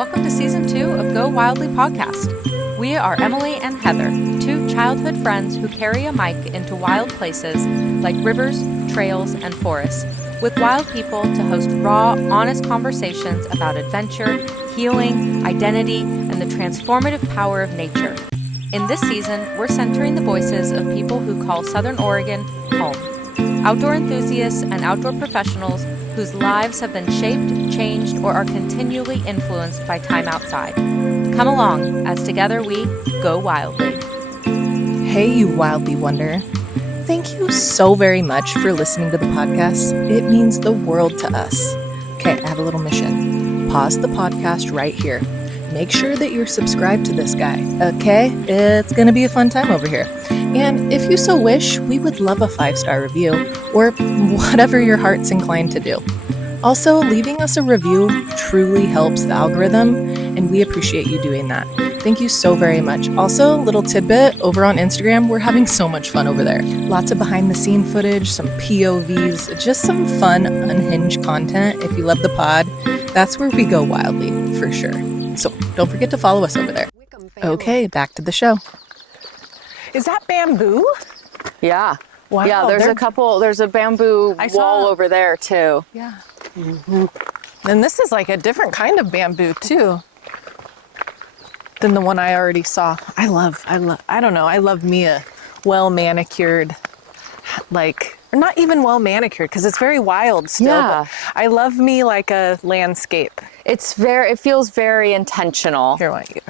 Welcome to Season 2 of Go Wildly podcast. We are Emily and Heather, two childhood friends who carry a mic into wild places like rivers, trails, and forests, with wild people to host raw, honest conversations about adventure, healing, identity, and the transformative power of nature. In this season, we're centering the voices of people who call Southern Oregon home. Outdoor enthusiasts and outdoor professionals whose lives have been shaped, changed, or are continually influenced by time outside. Come along as together we go wildly. Hey, you wildly wonder. Thank you so very much for listening to the podcast. It means the world to us. Okay, I have a little mission. Pause the podcast right here. Make sure that you're subscribed to this guy, okay? It's going to be a fun time over here. And if you so wish, we would love a 5-star review or whatever your heart's inclined to do. Also, leaving us a review truly helps the algorithm, and we appreciate you doing that. Thank you so very much. Also, little tidbit, over on Instagram, we're having so much fun over there. Lots of behind-the-scene footage, some POVs, just some fun, unhinged content. If you love the pod, that's where we go wildly, for sure. So don't forget to follow us over there. Okay, back to the show. Is that bamboo? Yeah. Wow. Yeah, there's a bamboo wall over there too. Yeah. Mm-hmm. And this is like a different kind of bamboo too than the one I already saw. I love me a well-manicured, or not even well-manicured because it's very wild still. Yeah. I love me like a landscape. It feels very intentional. Here, why don't you?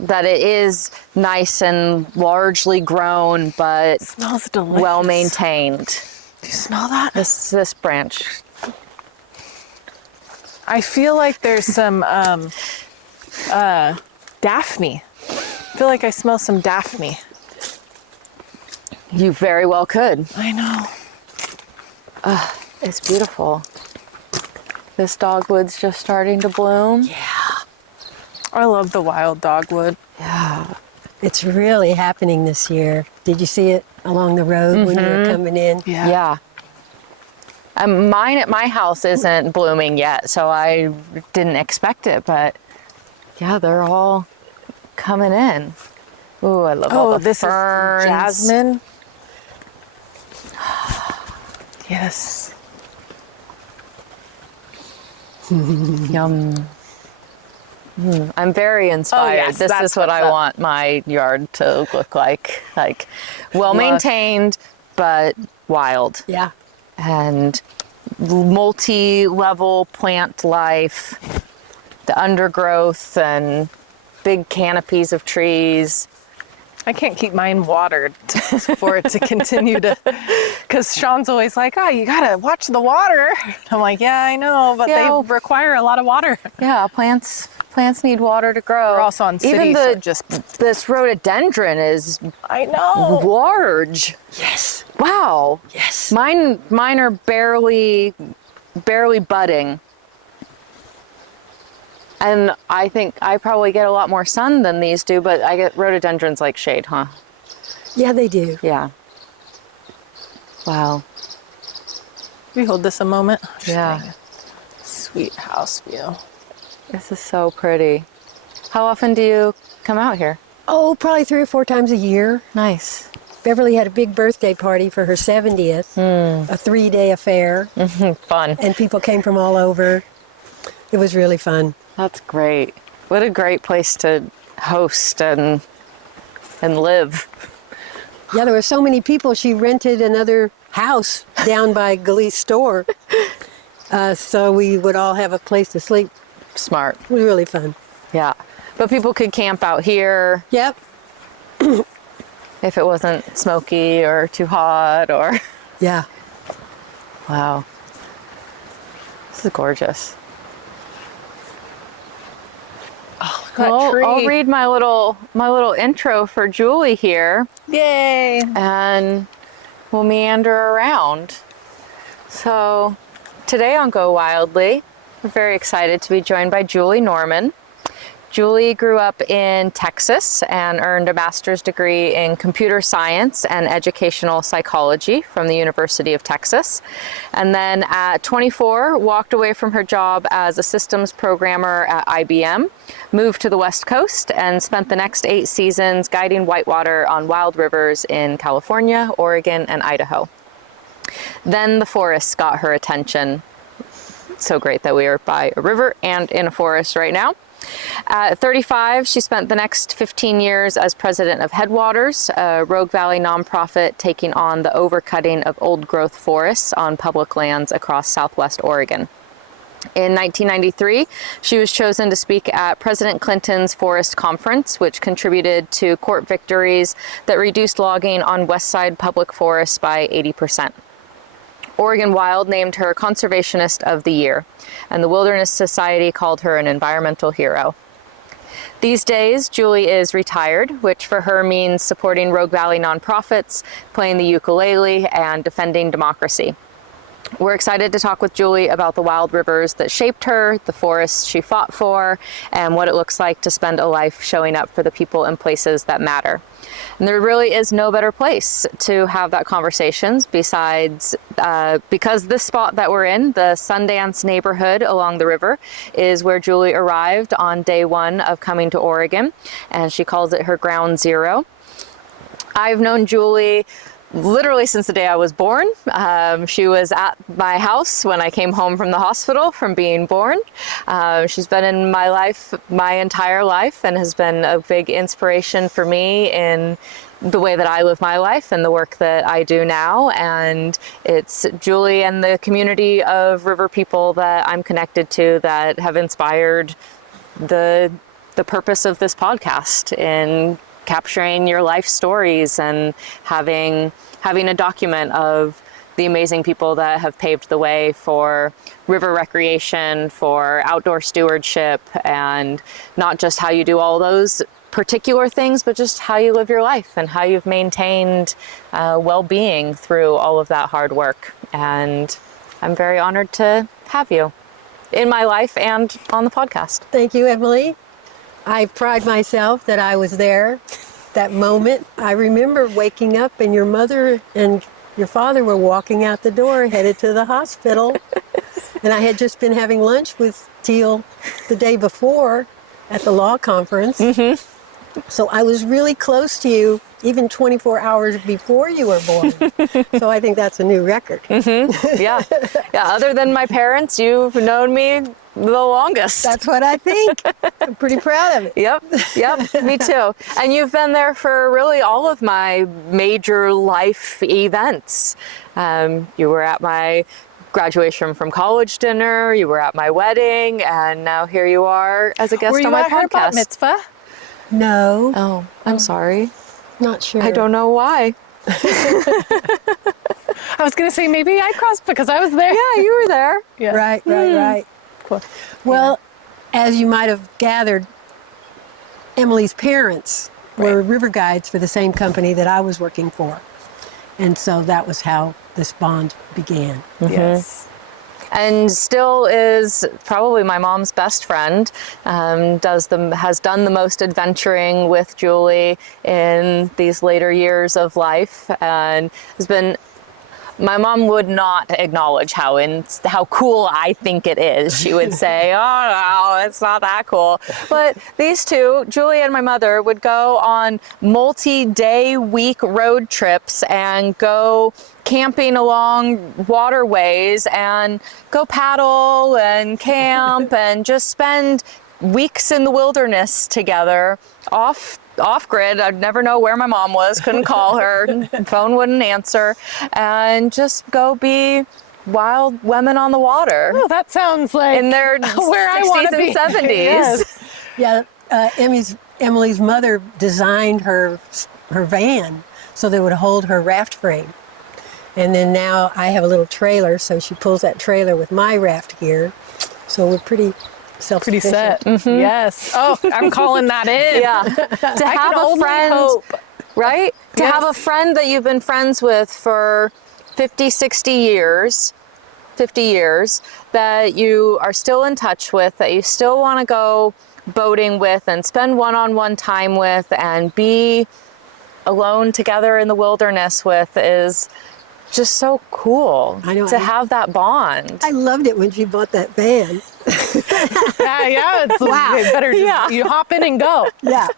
That it is nice and largely grown, but It smells delicious. well maintained. Do you smell that? This branch. I feel like there's some Daphne. I feel like I smell some Daphne. You very well could. I know. It's beautiful. This dogwood's just starting to bloom. Yeah. I love the wild dogwood. Yeah. It's really happening this year. Did you see it along the road when you were coming in? Yeah. Mine at my house isn't blooming yet, so I didn't expect it, but yeah, they're all coming in. Ooh, I love all the this ferns. is jasmine. Yes. Yum. I'm very inspired. yes, This that's is what what's I up. want my yard to look like well maintained, but wild. Yeah. And multi-level plant life, the undergrowth and big canopies of trees. I can't keep mine watered for it to continue to, because Sean's always like, oh, you gotta watch the water. I'm like, yeah, I know, but Yeah. they require a lot of water. Yeah, plants need water to grow. We're also on cities, Even so just, this rhododendron is I know. large. Yes. Wow. Yes. Mine are barely budding. And I think I probably get a lot more sun than these do, but I get rhododendrons like shade, huh? Yeah, they do. Yeah. Wow. We hold this a moment. Yeah. Sweet house view. This is so pretty. How often do you come out here? Oh, probably 3 or 4 times a year. Nice. Beverly had a big birthday party for her 70th, a 3-day affair, Fun. and people came from all over. It was really fun. That's great. What a great place to host and live. Yeah, there were so many people, she rented another house down by Galee's store, so we would all have a place to sleep. Smart. It was really fun. Yeah. But people could camp out here Yep. if it wasn't smoky or too hot or... Yeah. Wow. This is gorgeous. That Well, tree. I'll read my little intro for Julie here, Yay. and we'll meander around. So today on Go Wildly, we're very excited to be joined by Julie Norman. Julie grew up in Texas and earned a master's degree in computer science and educational psychology from the University of Texas. And then at 24, walked away from her job as a systems programmer at IBM, moved to the West Coast, and spent the next 8 seasons guiding whitewater on wild rivers in California, Oregon, and Idaho. Then the forests got her attention. So great that we are by a river and in a forest right now. At 35, she spent the next 15 years as president of Headwaters, a Rogue Valley nonprofit taking on the overcutting of old-growth forests on public lands across southwest Oregon. In 1993, she was chosen to speak at President Clinton's Forest Conference, which contributed to court victories that reduced logging on westside public forests by 80%. Oregon Wild named her Conservationist of the Year, and the Wilderness Society called her an environmental hero. These days, Julie is retired, which for her means supporting Rogue Valley nonprofits, playing the ukulele, and defending democracy. We're excited to talk with Julie about the wild rivers that shaped her, the forests she fought for, and what it looks like to spend a life showing up for the people and places that matter. And there really is no better place to have that conversation besides, because this spot that we're in, the Sundance neighborhood along the river, is where Julie arrived on day 1 of coming to Oregon, and she calls it her ground zero. I've known Julie literally since the day I was born. She was at my house when I came home from the hospital from being born. She's been in my life my entire life and has been a big inspiration for me in the way that I live my life and the work that I do now. And it's Julie and the community of river people that I'm connected to that have inspired the purpose of this podcast in capturing your life stories and having a document of the amazing people that have paved the way for river recreation, for outdoor stewardship, and not just how you do all those particular things, but just how you live your life and how you've maintained well-being through all of that hard work. And I'm very honored to have you in my life and on the podcast. Thank you, Emily. I pride myself that I was there that moment. I remember waking up and your mother and your father were walking out the door headed to the hospital. And I had just been having lunch with Teal the day before at the law conference. Mm-hmm. So I was really close to you even 24 hours before you were born. So I think that's a new record. Mm-hmm. Yeah. Other than my parents, you've known me the longest. That's what I think. I'm pretty proud of it. Yep, me too. And you've been there for really all of my major life events. You were at my graduation from college dinner, you were at my wedding, and now here you are as a guest on my podcast. Were you at her bat mitzvah? No. Oh, I'm sorry. Not sure. I don't know why. I was going to say maybe I crossed because I was there. Yeah, you were there. Yeah. Right. Cool. Well, as you might have gathered, Emily's parents were river guides for the same company that I was working for. And so that was how this bond began. Mm-hmm. Yes. And still is probably my mom's best friend, has done the most adventuring with Julie in these later years of life, and has been. My mom would not acknowledge how cool I think it is. She would say, oh, no, it's not that cool. But these two, Julie and my mother, would go on multi-day, week road trips and go camping along waterways and go paddle and camp and just spend weeks in the wilderness together off-grid. I'd never know where my mom was, couldn't call her, phone wouldn't answer, and just go be wild women on the water. Oh, that sounds like in their where 60s I want to and be. 70s. Yes. Yeah, Emily's mother designed her van so that it would hold her raft frame. And then now I have a little trailer, so she pulls that trailer with my raft gear. So we're pretty self-sufficient. Pretty set. Mm-hmm. Yes. Oh, I'm calling that in. Yeah. To have a friend, right? To have a friend that you've been friends with for 50 years, that you are still in touch with, that you still want to go boating with and spend one-on-one time with and be alone together in the wilderness with is just so cool. I know, to have that bond. I loved it when she bought that van. Yeah, it's better just, you hop in and go. Yeah.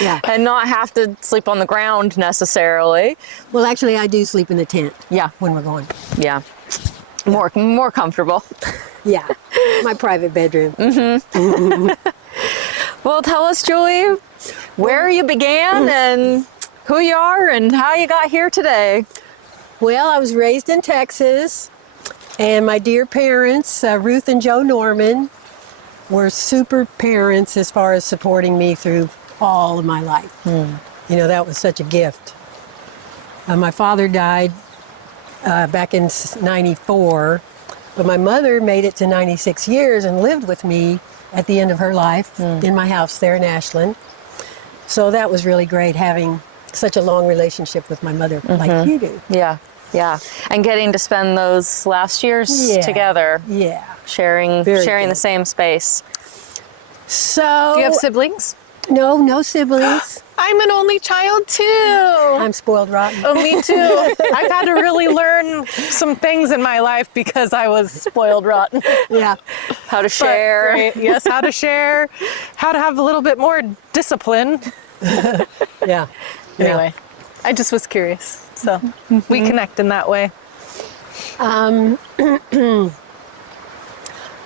Yeah. And not have to sleep on the ground necessarily. Well, actually, I do sleep in the tent. Yeah. When we're going. Yeah. More comfortable. Yeah. My private bedroom. Well, tell us, Julie, where you began and who you are and how you got here today. Well, I was raised in Texas, and my dear parents, Ruth and Joe Norman, were super parents as far as supporting me through all of my life. You know, that was such a gift. My father died back in '94, but my mother made it to 96 years and lived with me at the end of her life in my house there in Ashland. So that was really great, having such a long relationship with my mother like you do. Yeah. Yeah. And getting to spend those last years together. Yeah. Sharing Very the good. same space. So Do you have siblings? no siblings. I'm an only child too. I'm spoiled rotten. Oh, me too. I've had to really learn some things in my life because I was spoiled rotten. Yeah. How to share. Right. Yes, how to share, how to have a little bit more discipline. Yeah. Anyway, I just was curious. So we connect in that way. I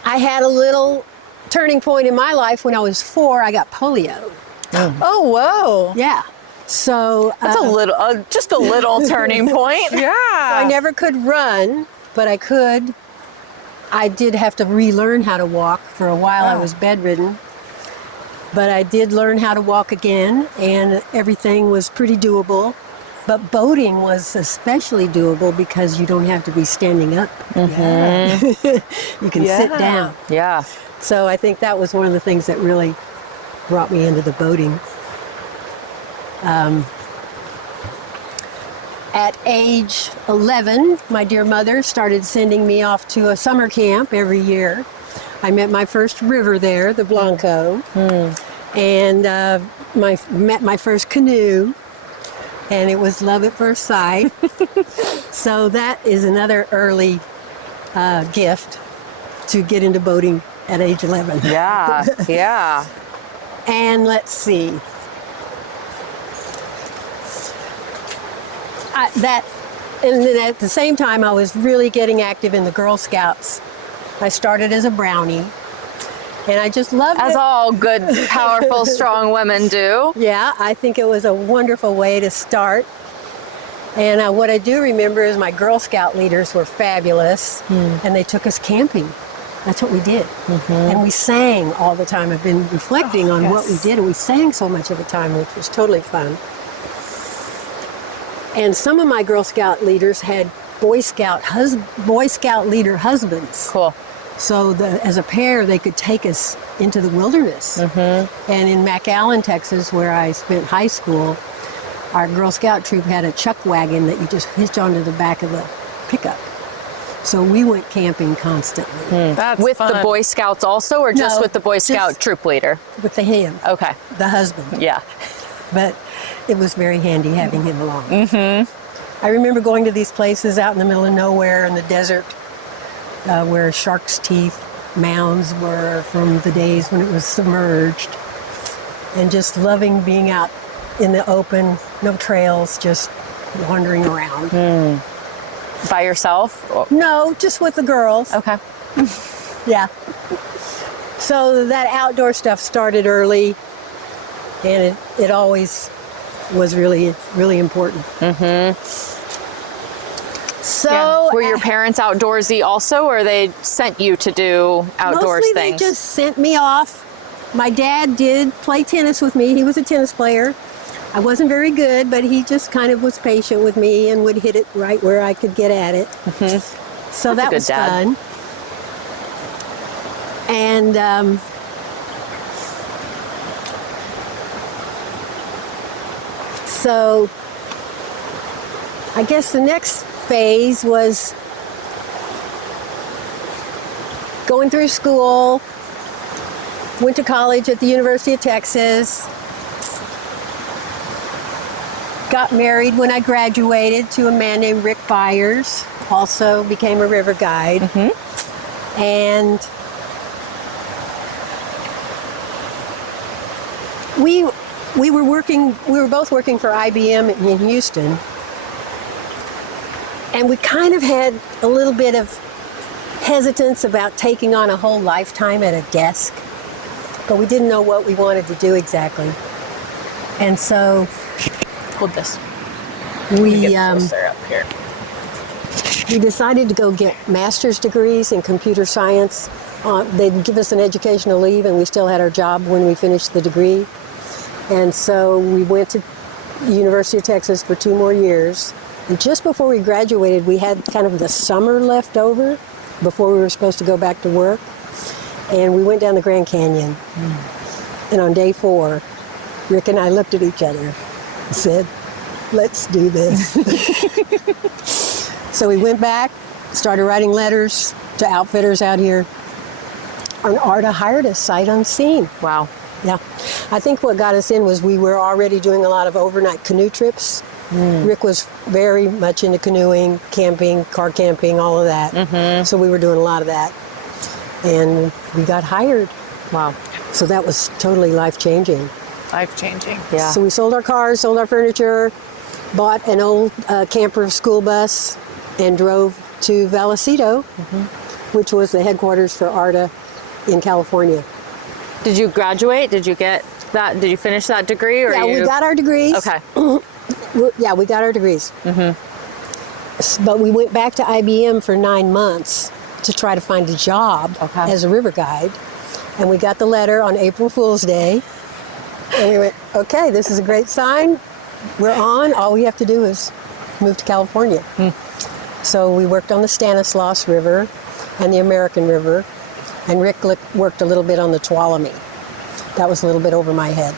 had a little turning point in my life when I was 4. I got polio. Oh, whoa. Yeah. So That's just a little turning point. Yeah. I never could run, but I did have to relearn how to walk. For a while I was bedridden. But I did learn how to walk again, and everything was pretty doable. But boating was especially doable because you don't have to be standing up. Yeah. You can sit down. Yeah. So I think that was one of the things that really brought me into the boating. At age 11, my dear mother started sending me off to a summer camp every year. I met my first river there, the Blanco, and met my first canoe, and it was love at first sight. So that is another early gift to get into boating at age 11. Yeah. Yeah. And let's see. And then at the same time, I was really getting active in the Girl Scouts. I started as a brownie, and I just loved As it. all good, powerful, strong women do. Yeah, I think it was a wonderful way to start. And what I do remember is my Girl Scout leaders were fabulous, and they took us camping. That's what we did. And we sang all the time. I've been reflecting on what we did, and we sang so much of the time, which was totally fun. And some of my Girl Scout leaders had Boy Scout leader husbands. Cool. So as a pair, they could take us into the wilderness. And in McAllen, Texas, where I spent high school, our Girl Scout troop had a chuck wagon that you just hitch onto the back of the pickup. So we went camping constantly. That's With fun. the Boy Scouts also, or just No, with the Boy Scout just- troop leader? With him, Okay. the husband. Yeah. But it was very handy having him along. I remember going to these places out in the middle of nowhere in the desert where shark's teeth mounds were from the days when it was submerged, and just loving being out in the open, no trails, just wandering around. By yourself? No, just with the girls. Okay. Yeah. So that outdoor stuff started early, and it always was really, really important. So Were your parents outdoorsy also, or they sent you to do outdoors mostly things? they just sent me off. My dad did play tennis with me. He was a tennis player. I wasn't very good, but he just kind of was patient with me and would hit it right where I could get at it. So that good was dad. fun. And so I guess the next phase was going through school, Went to college at the University of Texas. Got married when I graduated to a man named Rick Byers. Also became a river guide. And we were both working for IBM in Houston. And we kind of had a little bit of hesitance about taking on a whole lifetime at a desk, but we didn't know what we wanted to do exactly. And so Hold this. we Up here. we decided to go get master's degrees in computer science. They'd give us an educational leave, and we still had our job when we finished the degree. And so we went to University of Texas for 2 more years. And just before we graduated, we had kind of the summer left over before we were supposed to go back to work. And we went down the Grand Canyon. And on day 4, Rick and I looked at each other and said, let's do this. So we went back, started writing letters to outfitters out here. And ARDA hired us sight unseen. Wow. Yeah. I think what got us in was we were already doing a lot of overnight canoe trips. Rick was very much into canoeing, camping, car camping, all of that. So we were doing a lot of that. And we got hired. Wow. So that was totally life-changing. Life-changing. Yeah. So we sold our cars, sold our furniture, bought an old camper school bus, and drove to Vallecito, which was the headquarters for ARDA in California. Did you graduate? Did you get that? Did you finish that degree? Or Yeah, we got our degrees. Okay. Yeah, we got our degrees. But we went back to IBM for 9 months to try to find a job as a river guide. And we got the letter on April Fool's Day. And we went, okay, this is a great sign. We're on. All we have to do is move to California. So we worked on the Stanislaus River and the American River. And Rick worked a little bit on the Tuolumne. That was a little bit over my head.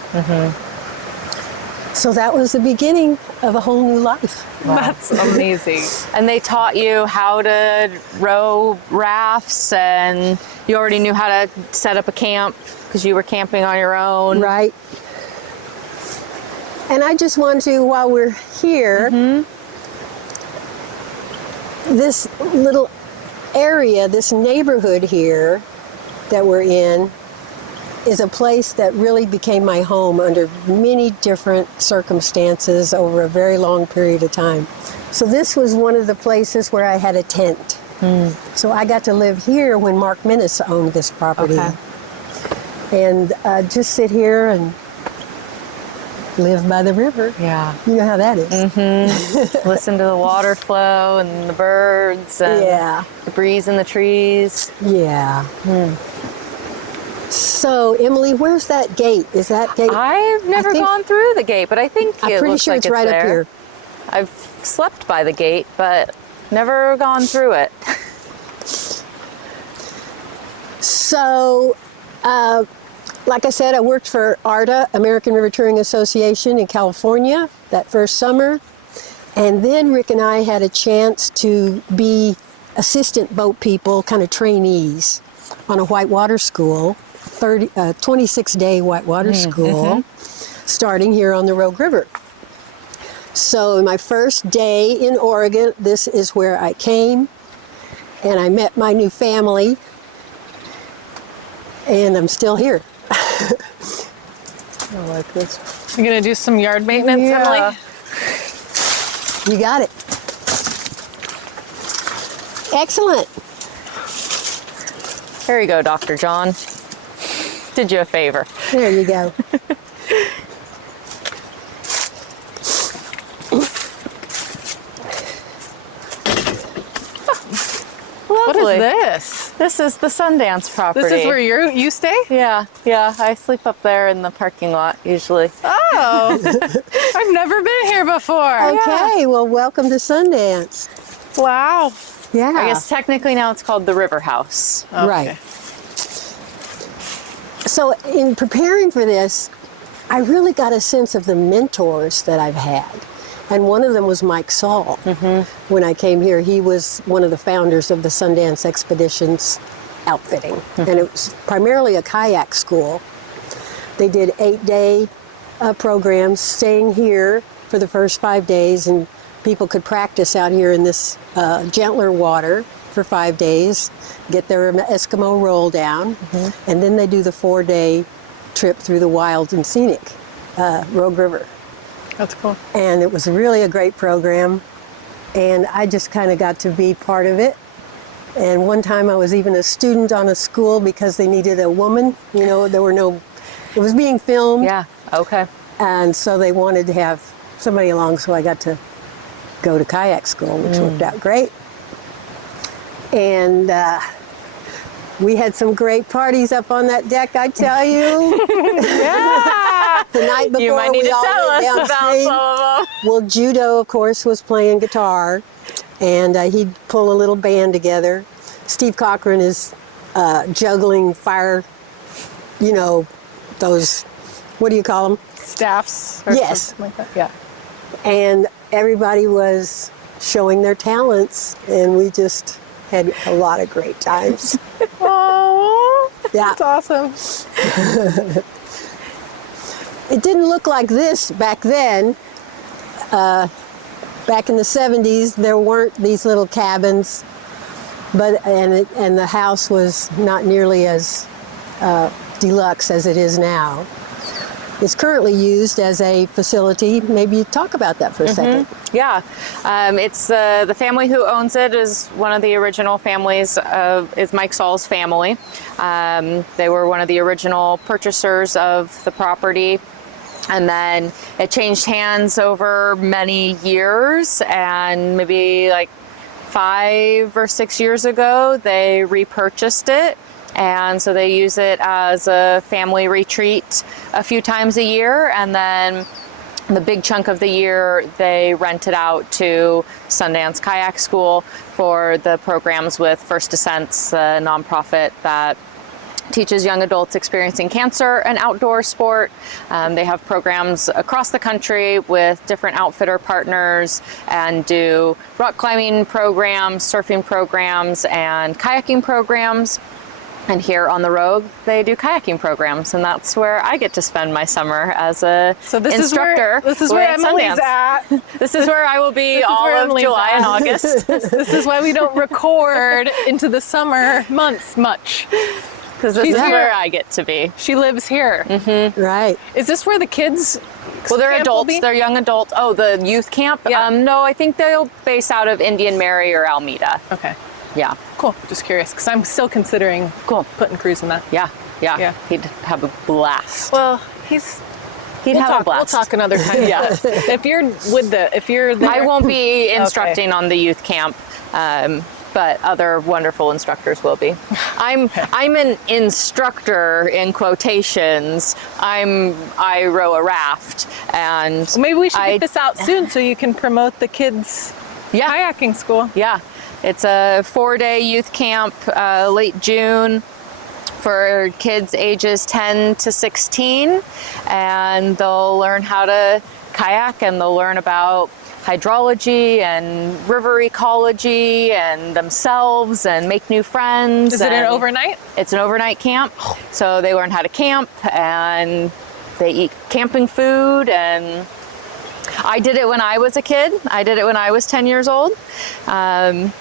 So that was the beginning of a whole new life. That's amazing. And they taught you how to row rafts, and you already knew how to set up a camp because you were camping on your own. Right. And I just want to, while we're here, this little area, this neighborhood here that we're in, is a place that really became my home under many different circumstances over a very long period of time. So this was one of the places where I had a tent. So I got to live here when Mark Minnis owned this property. And just sit here and live by the river. Yeah. You know how that is. Listen to the water flow and the birds and the breeze in the trees. Yeah. So, Emily, where's that gate? Is that gate? I've never gone through the gate, but I think I'm it pretty looks sure like it's right there. up here. I've slept by the gate, but never gone through it. So, like I said, I worked for ARDA, American River Touring Association in California that first summer. And then Rick and I had a chance to be assistant boat people, kind of trainees, on a whitewater school, 26-day whitewater school, starting here on the Rogue River. So my first day in Oregon, this is where I came, and I met my new family, and I'm still here. I like this. You're going to do some yard maintenance, Emily? You got it. Excellent. Here you go, Dr. John. Did you a favor. There you go. What Lovely. is this? This is the Sundance property. This is where you stay? Yeah. I sleep up there in the parking lot usually. Oh, I've never been here before. Okay, well, welcome to Sundance. Wow. Yeah. I guess technically now it's called the River House. Okay. Right. So in preparing for this, I really got a sense of the mentors that I've had. And one of them was Mike Saul. When I came here, he was one of the founders of the Sundance Expeditions outfitting, and it was primarily a kayak school. They did 8-day programs, staying here for the first 5 days, and people could practice out here in this gentler water for 5 days, get their Eskimo roll down, and then they do the 4-day trip through the wild and scenic Rogue River. That's cool. And it was really a great program, and I just kind of got to be part of it. And one time I was even a student on a school because they needed a woman. You know, there were no, it was being filmed. Yeah. Okay. And so they wanted to have somebody along, so I got to go to kayak school, which worked out great. And we had some great parties up on that deck, I tell you. Yeah. The night before You might need we to all tell went us about downstream. some of them. Well, Judo, of course, was playing guitar, and he'd pull a little band together. Steve Cochran is juggling fire, you know, those, what do you call them? Staffs? Or Yes. something like that. Yeah. And everybody was showing their talents, and we just had a lot of great times. Oh, Yeah. that's awesome. It didn't look like this back then. Back in the 70s, there weren't these little cabins, but and the house was not nearly as deluxe as it is now. It's currently used as a facility. Maybe you talk about that for a second. Yeah, it's the family who owns it is one of the original families is Mike Saul's family. They were one of the original purchasers of the property, and then it changed hands over many years, and maybe like 5 or 6 years ago they repurchased it. And so they use it as a family retreat a few times a year, and then the big chunk of the year they rent it out to Sundance Kayak School for the programs with First Descents, the nonprofit that teaches young adults experiencing cancer and outdoor sport. They have programs across the country with different outfitter partners and do rock climbing programs, surfing programs, and kayaking programs. And here on the Rogue, they do kayaking programs, and that's where I get to spend my summer as a instructor. This is where with Emily's Sundance. at. This is where I will be all where of Emily's July at. and August. This is why we don't record into the summer months much. Because this She's is here. where I get to be. She lives here. Right. Is this where the kids? Well, they're camp will adults. be? They're young adults. Oh, the youth camp? Yeah. No, I think they'll base out of Indian Mary or Alameda. Okay. Yeah. Cool. Just curious, because I'm still considering putting Cruz in that. Yeah. Yeah. He'd have a blast. Well, He'd we'll have talk, a blast. We'll talk another time. Yeah. If you're there. I won't be instructing on the youth camp, but other wonderful instructors will be. I'm an instructor in quotations. I row a raft, and Well, maybe we should get this out soon so you can promote the kids' kayaking school. Yeah, it's a 4-day youth camp, late June, for kids ages 10 to 16, and they'll learn how to kayak, and they'll learn about hydrology and river ecology and themselves and make new friends. Is it an and overnight? It's an overnight camp, so they learn how to camp, and they eat camping food. And I did it when I was a kid. I did it when I was 10 years old, and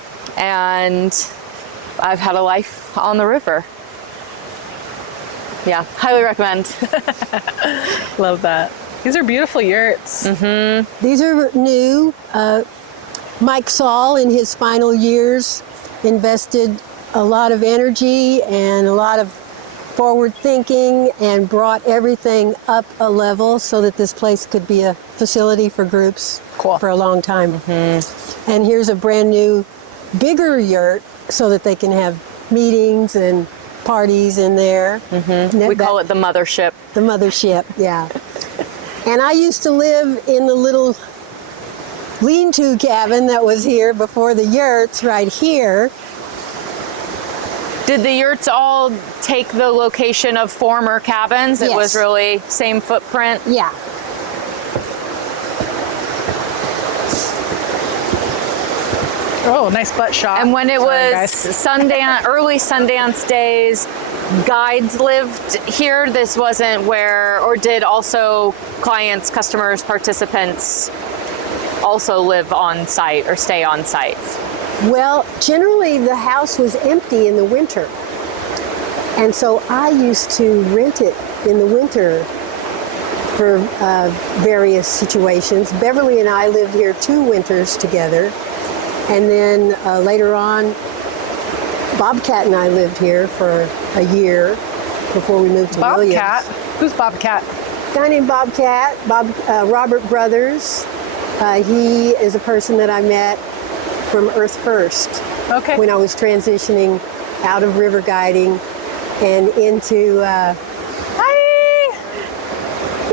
I've had a life on the river. Yeah, highly recommend. Love that. These are beautiful yurts. These are new. Mike Saul, in his final years, invested a lot of energy and a lot of forward thinking and brought everything up a level so that this place could be a facility for groups for a long time. And here's a brand new, bigger yurt so that they can have meetings and parties in there. We call it the mothership. The mothership, yeah. And I used to live in the little lean-to cabin that was here before the yurts right here. Did the yurts all take the location of former cabins? It was Yes. really same footprint? Yeah. Oh, nice butt shot. And when it Sorry, was guys. Sundance, early Sundance days, guides lived here. This wasn't where, or did also clients, customers, participants also live on site or stay on site? Well, generally the house was empty in the winter. And so I used to rent it in the winter for various situations. Beverly and I lived here 2 winters together. And then later on, Bobcat and I lived here for a year before we moved to Bobcat? Williams. Who's Bobcat? A guy named Bobcat, Robert Brothers. He is a person that I met from Earth First Okay. when I was transitioning out of river guiding and into Hi!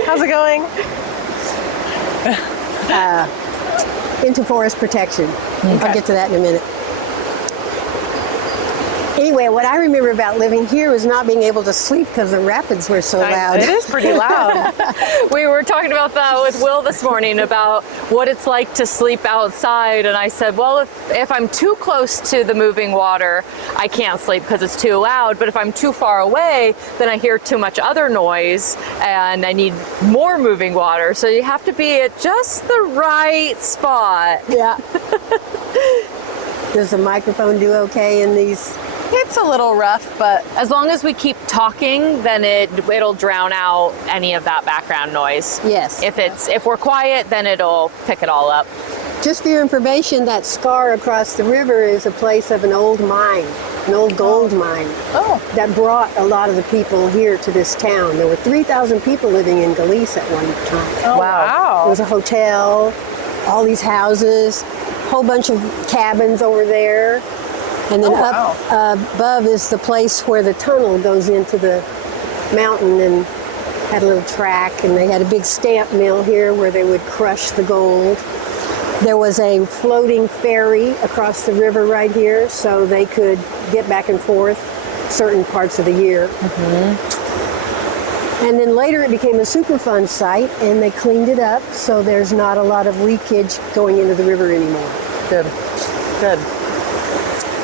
How's it going? into forest protection. I'll get to that in a minute. Anyway, what I remember about living here was not being able to sleep because the rapids were so loud. It is pretty loud. We were talking about that with Will this morning about what it's like to sleep outside, and I said, well, if I'm too close to the moving water, I can't sleep because it's too loud, but if I'm too far away, then I hear too much other noise and I need more moving water. So you have to be at just the right spot. Yeah. Does the microphone do okay in these? It's a little rough, but As long as we keep talking, then it'll drown out any of that background noise. Yes. If we're quiet, then it'll pick it all up. Just for your information, that scar across the river is a place of an old mine, an old gold mine. oh, That brought a lot of the people here to this town. There were 3,000 people living in Galise at one time. wow. It was a hotel, all these houses, a whole bunch of cabins over there. And then up above is the place where the tunnel goes into the mountain, and had a little track, and they had a big stamp mill here where they would crush the gold. There was a floating ferry across the river right here, so they could get back and forth certain parts of the year. And then later it became a Superfund site, and they cleaned it up, so there's not a lot of leakage going into the river anymore. Good. Good.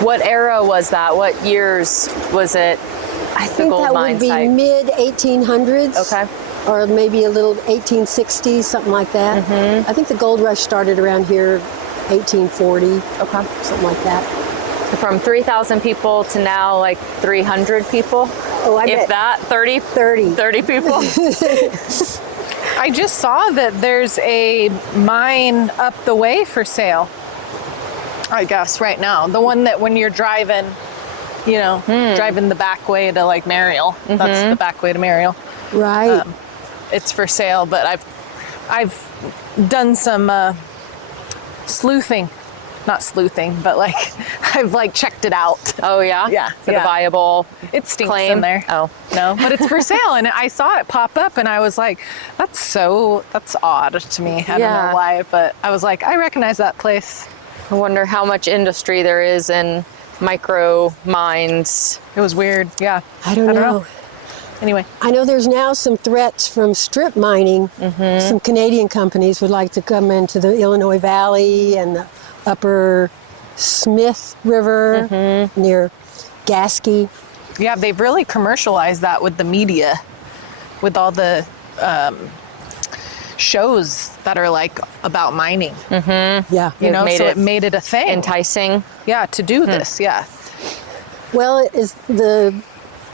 What era was that? What years was it? I think gold that mine would be site. mid 1800s. Okay. Or maybe a little 1860s, something like that. I think the gold rush started around here 1840, Okay. something like that. From 3,000 people to now like 300 people? Oh, I If bet that, 30 30. people? I just saw that there's a mine up the way for sale, I guess, right now. The one that when you're driving, driving the back way to like Mariel. That's the back way to Mariel. Right. It's for sale, but I've done some sleuthing. Not sleuthing, but like I've like checked it out. Oh, yeah? Yeah, For the yeah. viable It stinks claim? in there. Oh. No, but it's for sale, and I saw it pop up, and I was like, that's odd to me. I don't Yeah. know why, but I was like, I recognize that place. I wonder how much industry there is in micro mines. It was weird. Yeah. I don't know. Anyway, I know there's now some threats from strip mining. Some Canadian companies would like to come into the Illinois Valley and the upper Smith River near Gasky. yeah, they've really commercialized that with the media, with all the shows that are like about mining. Yeah. You know, made so it it made it a thing. Enticing. Yeah, to do this. Yeah. Well, the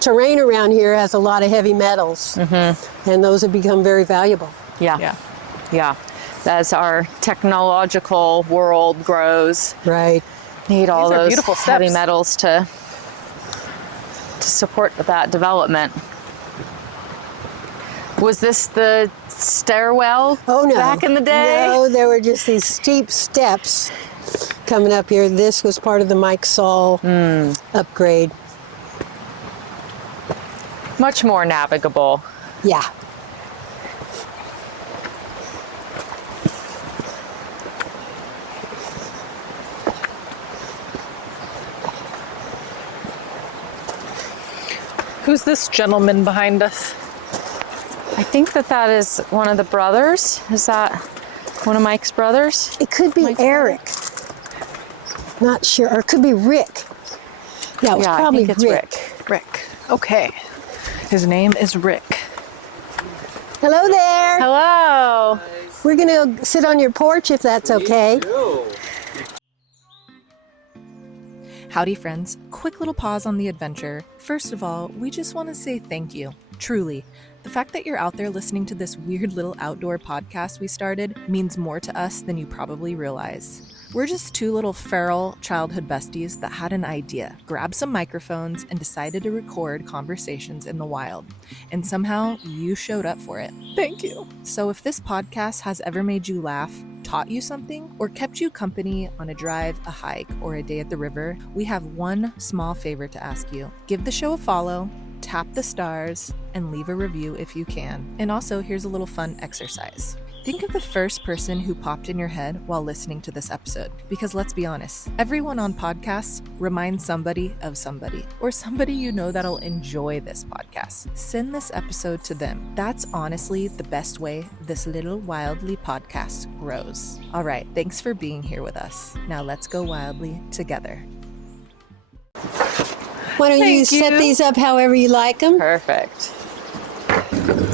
terrain around here has a lot of heavy metals, and those have become very valuable. Yeah. Yeah. Yeah. As our technological world grows, Right. need all These are those beautiful heavy steps. metals to support that development. Was this the stairwell Oh, no. back in the day? No, there were just these steep steps coming up here. This was part of the Mike Saul upgrade. Much more navigable. Yeah. Who's this gentleman behind us? I think that is one of the brothers. Is that one of Mike's brothers? It could be Eric. Not sure, or it could be Rick. Yeah, it was Yeah, I probably think it's Rick. Rick. Okay. His name is Rick. Hello there. Hello. We're gonna sit on your porch if that's okay. Howdy, friends. Quick little pause on the adventure. First of all, we just want to say thank you. Truly. The fact that you're out there listening to this weird little outdoor podcast we started means more to us than you probably realize. We're just two little feral childhood besties that had an idea, grabbed some microphones, and decided to record conversations in the wild. And somehow, you showed up for it. Thank you. So if this podcast has ever made you laugh, taught you something, or kept you company on a drive, a hike, or a day at the river, we have one small favor to ask you. Give the show a follow, tap the stars, and leave a review if you can. And also, here's a little fun exercise. Think of the first person who popped in your head while listening to this episode. Because let's be honest, everyone on podcasts reminds somebody of somebody, or somebody you know that'll enjoy this podcast. Send this episode to them. That's honestly the best way this little wildly podcast grows. All right, thanks for being here with us. Now let's go wildly together. Why don't you Thank set you. these up however you like them? Perfect.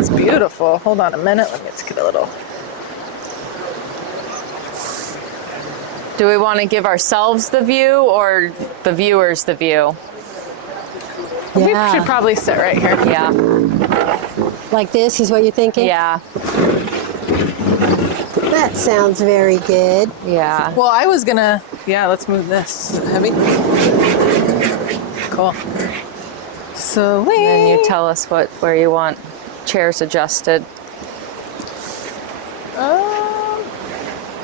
It's beautiful. Hold on a minute. Let me just get a little. Do we want to give ourselves the view or the viewers the view? We should probably sit right here. Yeah. Like this is what you're thinking? Yeah. That sounds very good. Yeah. Well, I was gonna. Yeah, let's move this. Is it heavy? Cool. So Then you tell us where you want chairs adjusted.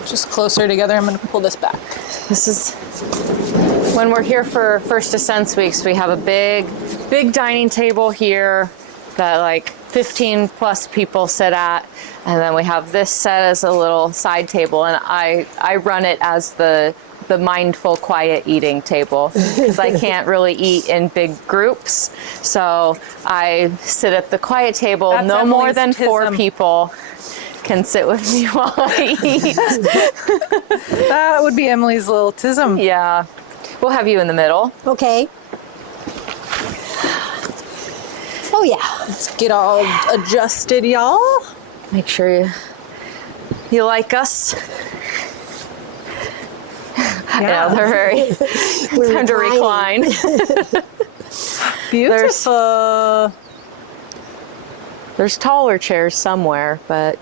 Just closer together. I'm gonna pull this back. This is when we're here for First Ascents Weeks. We have a big dining table here that like 15 plus people sit at, and then we have this set as a little side table, and I run it as the mindful, quiet eating table because I can't really eat in big groups. So I sit at the quiet table. That's no more Emily's than 4 tism. people can sit with me while I eat. That would be Emily's little tism. Yeah. We'll have you in the middle. Okay. Oh yeah. Let's get all adjusted, y'all. Make sure you like us. Yeah, they're very time to recline. Beautiful. There's taller chairs somewhere, but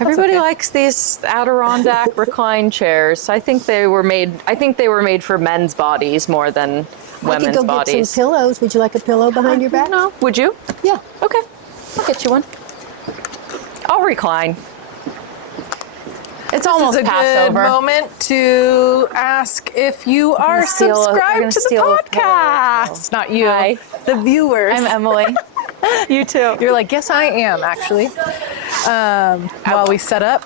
everybody okay. likes these Adirondack recline chairs. I think they were made for men's bodies more than I could women's go get bodies. some pillows. Would you like a pillow behind your back? No, would you? Yeah. Okay, I'll get you one. I'll recline. It's almost This is a Passover. good moment to ask if you are gonna steal we're subscribed gonna to the steal a podcast. Not you, Hi. the viewers. I'm Emily. You too. You're like, yes, I am actually. While we set up,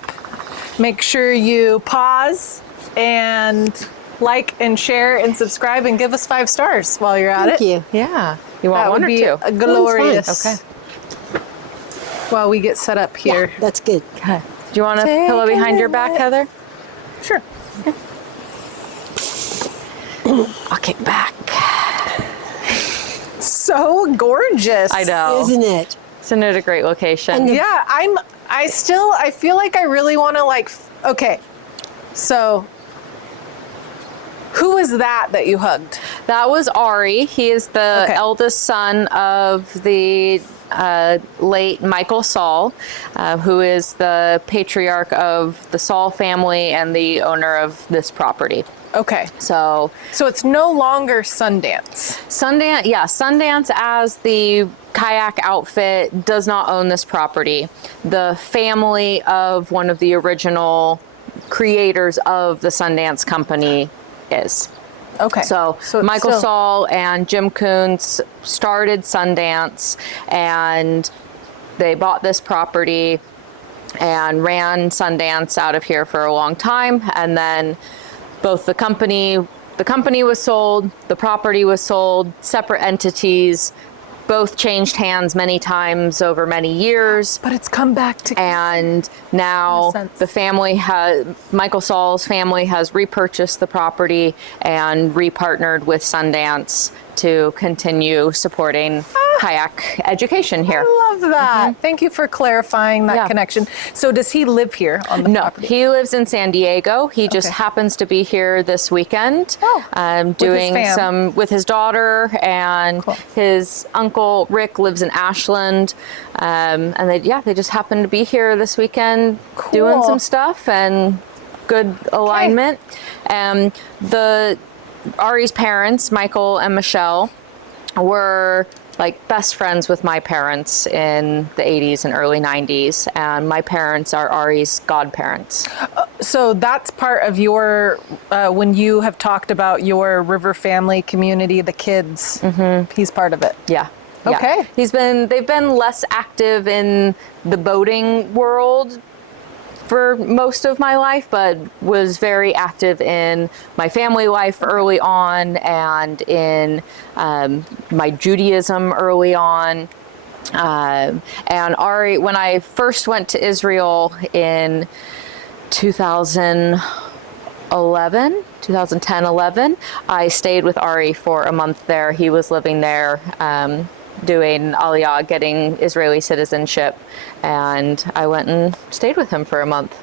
make sure you pause and like and share and subscribe and give us 5 stars while you're at Thank it. you. Yeah. You want That one would or be two? a glorious. Okay. While we get set up here. Yeah, that's good. Okay. Do you want a Take pillow behind a your back, minute. Heather? Sure. I'll kick back. So gorgeous. I know. Isn't it? Isn't it a great location? And Yeah, I feel like I really want to okay. So who was that you hugged? That was Ari. He is the Okay. eldest son of the late Michael Saul, who is the patriarch of the Saul family and the owner of this property. Okay. So So it's no longer Sundance. Sundance as the kayak outfit does not own this property. The family of one of the original creators of the Sundance company is. Okay. So it's Michael still- Saul and Jim Coons started Sundance, and they bought this property and ran Sundance out of here for a long time. And then both the company was sold, the property was sold, separate entities. both changed hands many times over many years. But it's come back to. And now sense. the family Michael Saul's family has repurchased the property and repartnered with Sundance to continue supporting kayak education here. I love that. Thank you for clarifying that Yeah. connection. So does he live here on the No, property? he lives in San Diego. He just Okay. happens to be here this weekend, his doing fam. some with his daughter, and Cool. his uncle Rick lives in Ashland, and they just happen to be here this weekend, doing Cool. some stuff and good alignment. Ari's parents, Michael and Michelle, were like best friends with my parents in the 80s and early 90s, and my parents are Ari's godparents. So that's part of your, when you have talked about your river family community, the kids, he's part of it. Yeah. Okay. They've been less active in the boating world for most of my life, but was very active in my family life early on, and in my Judaism early on. And Ari, when I first went to Israel in 2010, 11, I stayed with Ari for a month there. He was living there, doing Aliyah, getting Israeli citizenship, and I went and stayed with him for a month.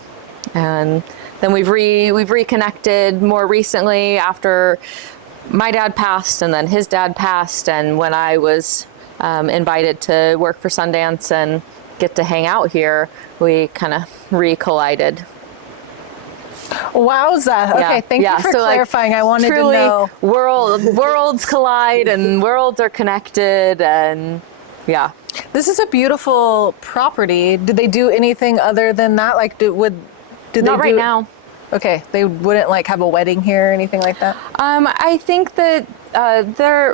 And then we've reconnected more recently after my dad passed, and then his dad passed, and when I was invited to work for Sundance and get to hang out here, we kind of recollided. Wowza. Okay, thank you for clarifying. I wanted to know. Worlds collide and worlds are connected, and yeah. This is a beautiful property. Did they do anything other than that? Like, Not right now. Okay, they wouldn't like have a wedding here or anything like that? I think that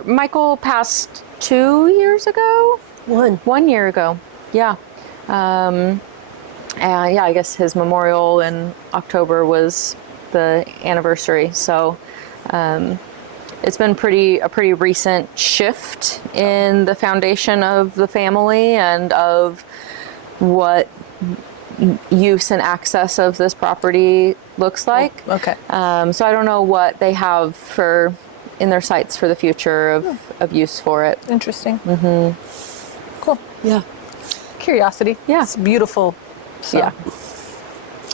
Michael passed 2 years ago. 1 year ago. Yeah. And yeah, I guess his memorial in October was the anniversary. So it's been a pretty recent shift in the foundation of the family and of what use and access of this property looks like. Okay. So I don't know what they have in their sights for the future of use for it. Interesting. Cool. Yeah. Curiosity. Yeah. It's beautiful. So. Yeah.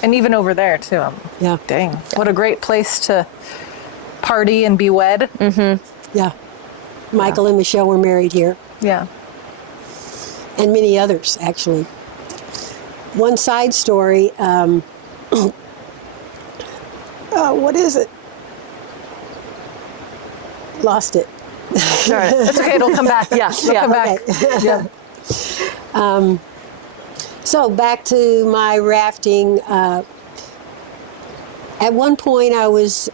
And even over there too. Yeah. Dang. What a great place to party and be wed. Yeah. Michael and Michelle were married here, Yeah. and many others, actually. One side story, what is it? Lost it. All right. It's okay. It'll come back. Yeah. It'll come back. Okay. Yeah. So back to my rafting. At one point, I was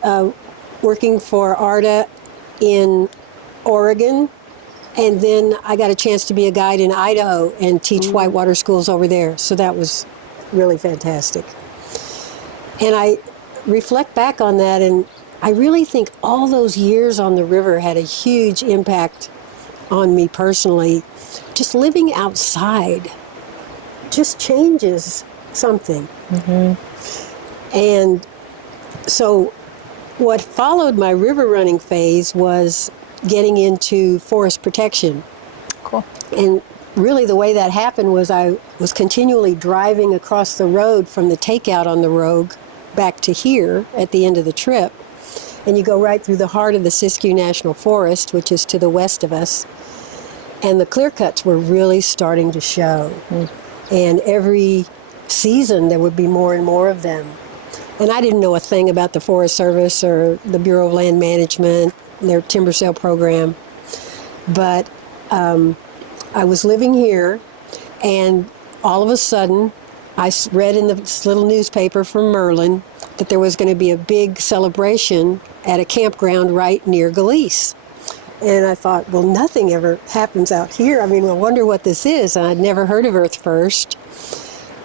working for ARDA in Oregon, and then I got a chance to be a guide in Idaho and teach whitewater schools over there. So that was really fantastic. And I reflect back on that, and I really think all those years on the river had a huge impact on me personally. Just living outside just changes something. And so what followed my river running phase was getting into forest protection. Cool. And really the way that happened was I was continually driving across the road from the takeout on the Rogue back to here at the end of the trip. And you go right through the heart of the Siskiyou National Forest, which is to the west of us. And the clear cuts were really starting to show. And every season there would be more and more of them. And I didn't know a thing about the Forest Service or the Bureau of Land Management, their timber sale program. But I was living here, and all of a sudden I read in this little newspaper from Merlin that there was going to be a big celebration at a campground right near Galice. And I thought, well, nothing ever happens out here. I mean, I wonder what this is. And I'd never heard of Earth First.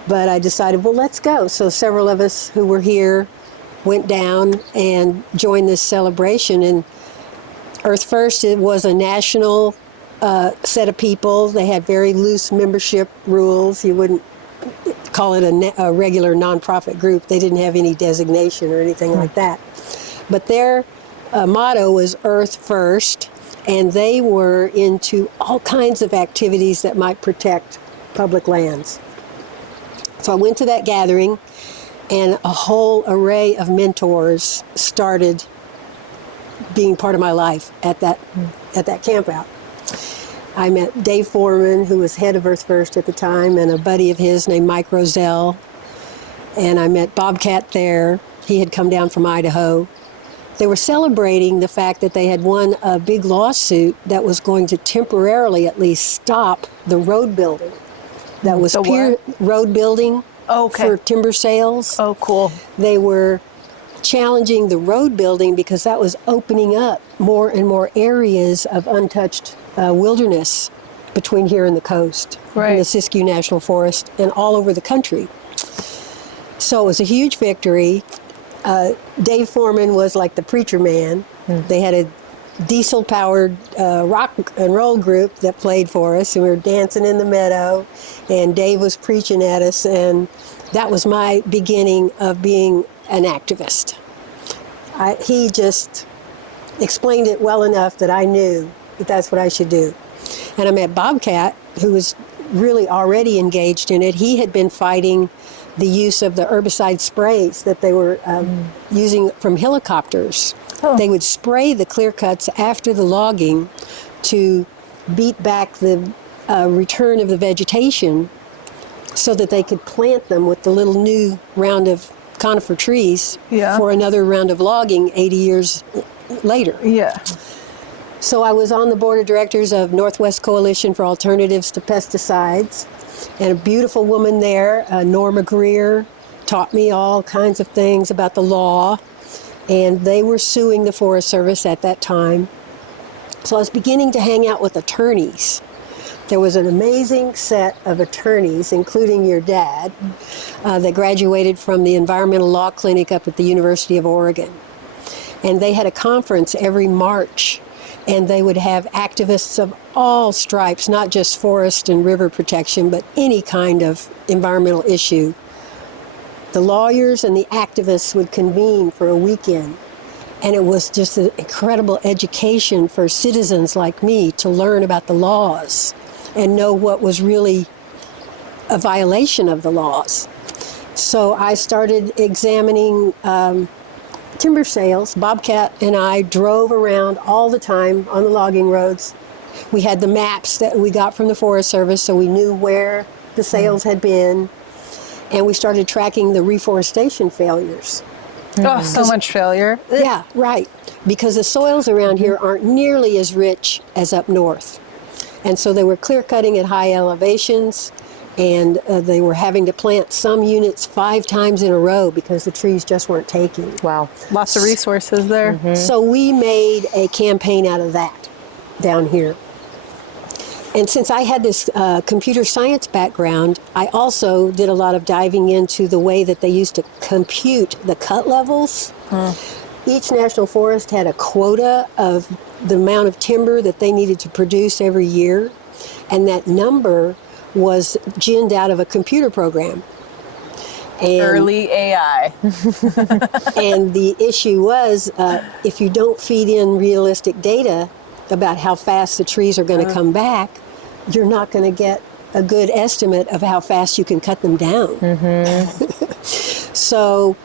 But I decided, well, let's go. So several of us who were here went down and joined this celebration. And Earth First, it was a national set of people. They had very loose membership rules. You wouldn't call it a regular nonprofit group. They didn't have any designation or anything like that. But their motto was Earth First, and they were into all kinds of activities that might protect public lands. So I went to that gathering, and a whole array of mentors started being part of my life at that camp out. I met Dave Foreman, who was head of Earth First at the time, and a buddy of his named Mike Roselle. And I met Bobcat there. He had come down from Idaho. They were celebrating the fact that they had won a big lawsuit that was going to temporarily at least stop the road building. That was road building for timber sales. Oh, cool. They were challenging the road building because that was opening up more and more areas of untouched wilderness between here and the coast, in the Siskiyou National Forest, and all over the country. So it was a huge victory. Dave Foreman was like the preacher man. They had a diesel-powered rock and roll group that played for us, and we were dancing in the meadow, and Dave was preaching at us, and that was my beginning of being an activist. He just explained it well enough that I knew that that's what I should do. And I met Bobcat, who was really already engaged in it. He had been fighting the use of the herbicide sprays that they were using from helicopters. They would spray the clear cuts after the logging to beat back the return of the vegetation so that they could plant them with the little new round of conifer trees for another round of logging 80 years later. So I was on the board of directors of Northwest Coalition for Alternatives to Pesticides, and a beautiful woman there, Norma Greer, taught me all kinds of things about the law, and they were suing the Forest Service at that time. So I was beginning to hang out with attorneys. There was an amazing set of attorneys, including your dad, that graduated from the Environmental Law Clinic up at the University of Oregon. And they had a conference every March, and they would have activists of all stripes, not just forest and river protection, but any kind of environmental issue. The lawyers and the activists would convene for a weekend, and it was just an incredible education for citizens like me to learn about the laws and know what was really a violation of the laws. So I started examining timber sales. Bobcat and I drove around all the time on the logging roads. We had the maps that we got from the Forest Service, so we knew where the sales had been, and we started tracking the reforestation failures. Oh, so much failure. Yeah, right. Because the soils around here aren't nearly as rich as up north. And so they were clear cutting at high elevations, and they were having to plant some units 5 times in a row because the trees just weren't taking. Wow. Lots of resources there. So we made a campaign out of that down here. And since I had this computer science background, I also did a lot of diving into the way that they used to compute the cut levels. Each national forest had a quota of the amount of timber that they needed to produce every year, and that number was ginned out of a computer program. And, Early AI. and the issue was, if you don't feed in realistic data about how fast the trees are going to come back, you're not going to get a good estimate of how fast you can cut them down. So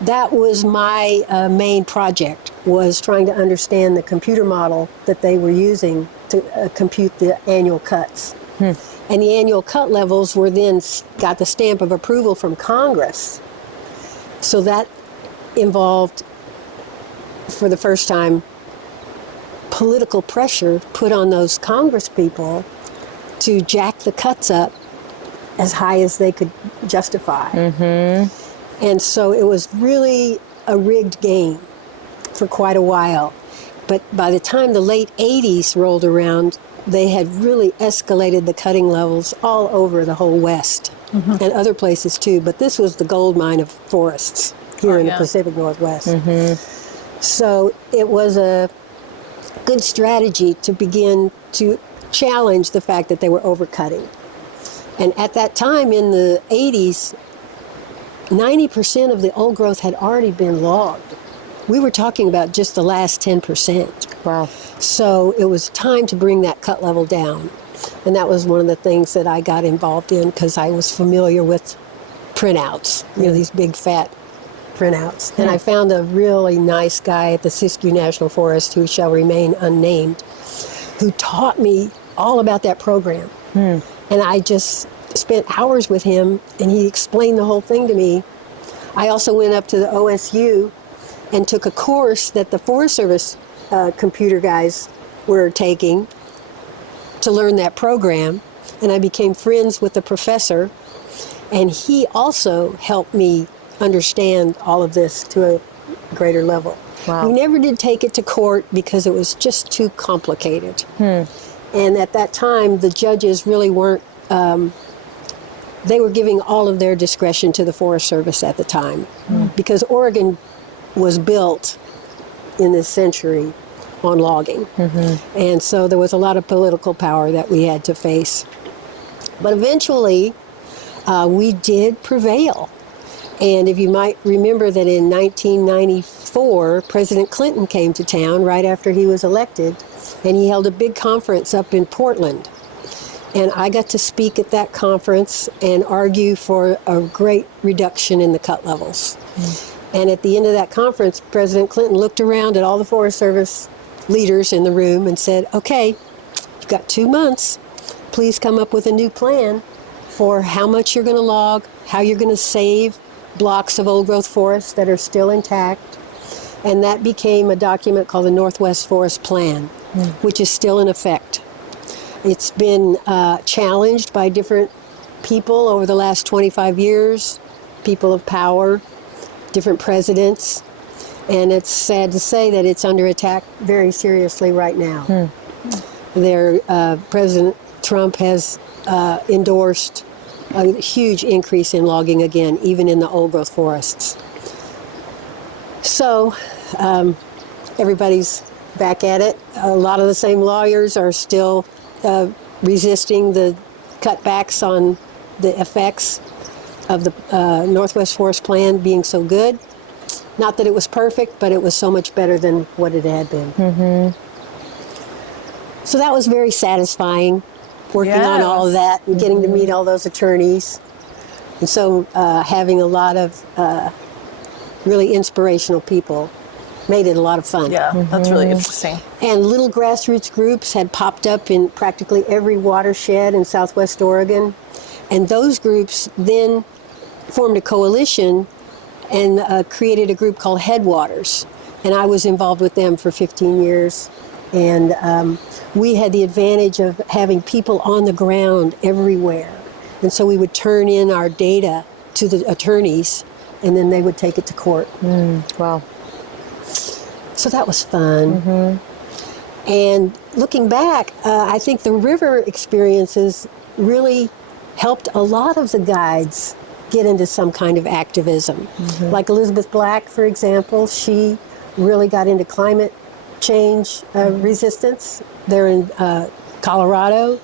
that was my main project, was trying to understand the computer model that they were using to compute the annual cuts. And the annual cut levels were then got the stamp of approval from Congress. So that involved, for the first time, political pressure put on those Congress people to jack the cuts up as high as they could justify. And so it was really a rigged game for quite a while. But by the time the late 80s rolled around, they had really escalated the cutting levels all over the whole West and other places too. But this was the gold mine of forests here in the Pacific Northwest. So it was a good strategy to begin to challenged the fact that they were overcutting. And at that time in the 80s, 90% of the old growth had already been logged. We were talking about just the last 10%. Wow. So it was time to bring that cut level down. And that was one of the things that I got involved in because I was familiar with printouts, these big fat printouts. And I found a really nice guy at the Siskiyou National Forest, who shall remain unnamed, who taught me all about that program. And I just spent hours with him, and he explained the whole thing to me. I also went up to the OSU and took a course that the Forest Service computer guys were taking to learn that program, and I became friends with the professor, and he also helped me understand all of this to a greater level. Wow. We never did take it to court because it was just too complicated. And at that time, the judges really weren't, they were giving all of their discretion to the Forest Service at the time, because Oregon was built in this century on logging. And so there was a lot of political power that we had to face. But eventually, we did prevail. And if you might remember that in 1994, President Clinton came to town right after he was elected, and he held a big conference up in Portland. And I got to speak at that conference and argue for a great reduction in the cut levels. And at the end of that conference, President Clinton looked around at all the Forest Service leaders in the room and said, okay, you've got 2 months. Please come up with a new plan for how much you're going to log, how you're going to save blocks of old growth forests that are still intact. And that became a document called the Northwest Forest Plan, which is still in effect. It's been challenged by different people over the last 25 years, people of power, different presidents, and it's sad to say that it's under attack very seriously right now. President Trump has endorsed a huge increase in logging again, even in the old growth forests. So everybody's back at it. A lot of the same lawyers are still resisting the cutbacks on the effects of the Northwest Forest Plan being so good. Not that it was perfect, but it was so much better than what it had been. So that was very satisfying, working on all of that and getting to meet all those attorneys. And so having a lot of really inspirational people made it a lot of fun. Yeah, that's really interesting. And little grassroots groups had popped up in practically every watershed in Southwest Oregon. And those groups then formed a coalition and created a group called Headwaters. And I was involved with them for 15 years. And we had the advantage of having people on the ground everywhere. And so we would turn in our data to the attorneys, and then they would take it to court. Wow. So that was fun. And looking back, I think the river experiences really helped a lot of the guides get into some kind of activism. Like Elizabeth Black, for example, she really got into climate change resistance there in Colorado.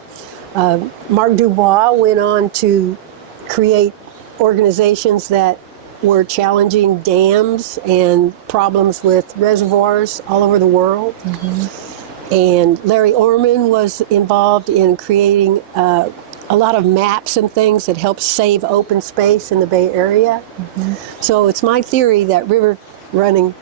Mark Dubois went on to create organizations that were challenging dams and problems with reservoirs all over the world. And Larry Orman was involved in creating a lot of maps and things that helped save open space in the Bay Area. So it's my theory that river running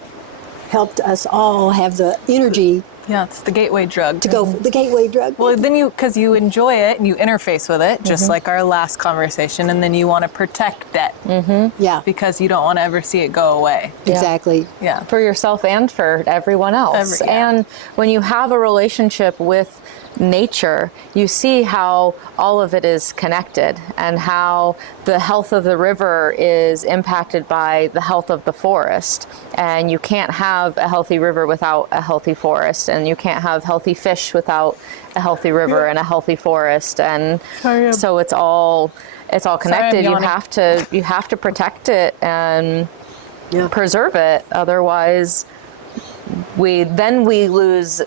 helped us all have the energy Yeah, it's the gateway drug. to go, the gateway drug. Well, then because you enjoy it and you interface with it, just like our last conversation, and then you want to protect it Yeah, because you don't want to ever see it go away. exactly. Yeah. For yourself and for everyone else. Yeah. And when you have a relationship with nature, you see how all of it is connected and how the health of the river is impacted by the health of the forest. And you can't have a healthy river without a healthy forest, and you can't have healthy fish without a healthy river and a healthy forest. And so it's all connected. yawning. You have to protect it and Yeah. preserve it. Otherwise, we lose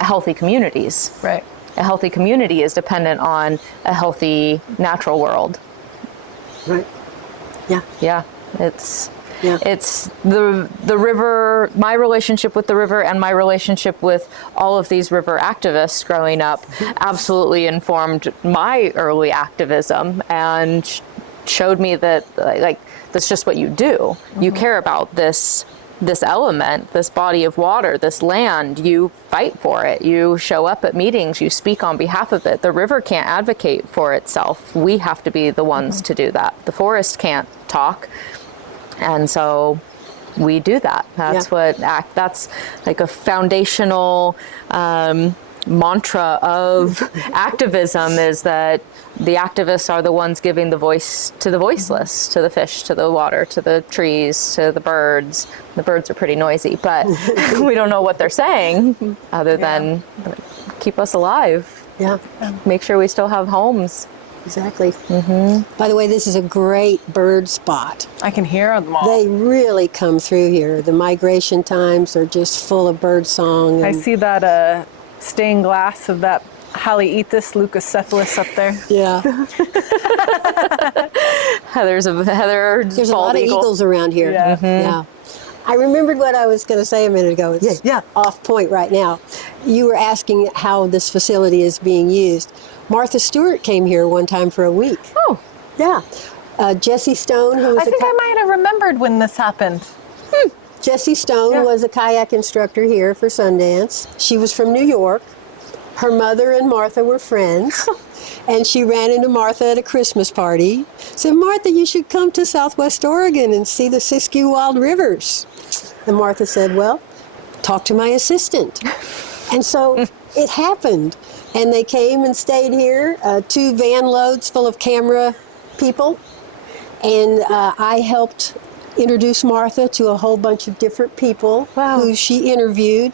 healthy communities. Right. a healthy community is dependent on a healthy natural world. Right. Yeah. Yeah, it's Yeah. it's the river. My relationship with the river and my relationship with all of these river activists growing up absolutely informed my early activism and showed me that like that's just what you do. You care about this element, this body of water, this land. You fight for it. You show up at meetings. You speak on behalf of it. The river can't advocate for itself. We have to be the ones to do that. The forest can't talk. And so we do that. That's that's like a foundational mantra of activism, is that the activists are the ones giving the voice to the voiceless, to the fish, to the water, to the trees, to the birds. The birds are pretty noisy, but we don't know what they're saying other than keep us alive. Yeah. Make sure we still have homes. Exactly. By the way, this is a great bird spot. I can hear them all. They really come through here. The migration times are just full of bird song. I And, see that stained glass of that Haliaetus leucocephalus up there. yeah. There's a There's a lot of eagles around here. Yeah. Yeah. I remembered what I was going to say a minute ago. It's off point right now. You were asking how this facility is being used. Martha Stewart came here one time for a week. Oh, Yeah. Jesse Stone, who was I think I might have remembered when this happened. Jesse Stone was a kayak instructor here for Sundance. She was from New York. Her mother and Martha were friends. And she ran into Martha at a Christmas party. Said, Martha, you should come to Southwest Oregon and see the Siskiyou Wild Rivers. And Martha said, well, talk to my assistant. And so it happened. And they came and stayed here, 2 van loads full of camera people. And I helped introduce Martha to a whole bunch of different people who she interviewed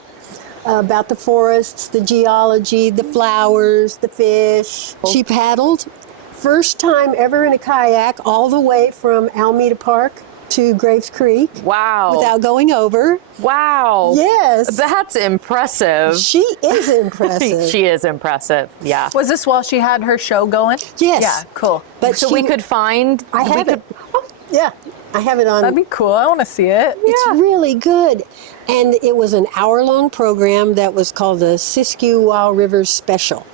about the forests, the geology, the flowers, the fish. She paddled, first time ever in a kayak, all the way from Alameda Park to Graves Creek. Wow. Without going over. Wow. Yes. That's impressive. She is impressive. She is impressive. Yeah. Was this while she had her show going? Yes. Yeah, cool. But So we could find. I we have could- it. Yeah, I have it on. That'd be cool. I want to see it. It's really good. And it was an hour-long program that was called the Siskiyou Wild Rivers Special.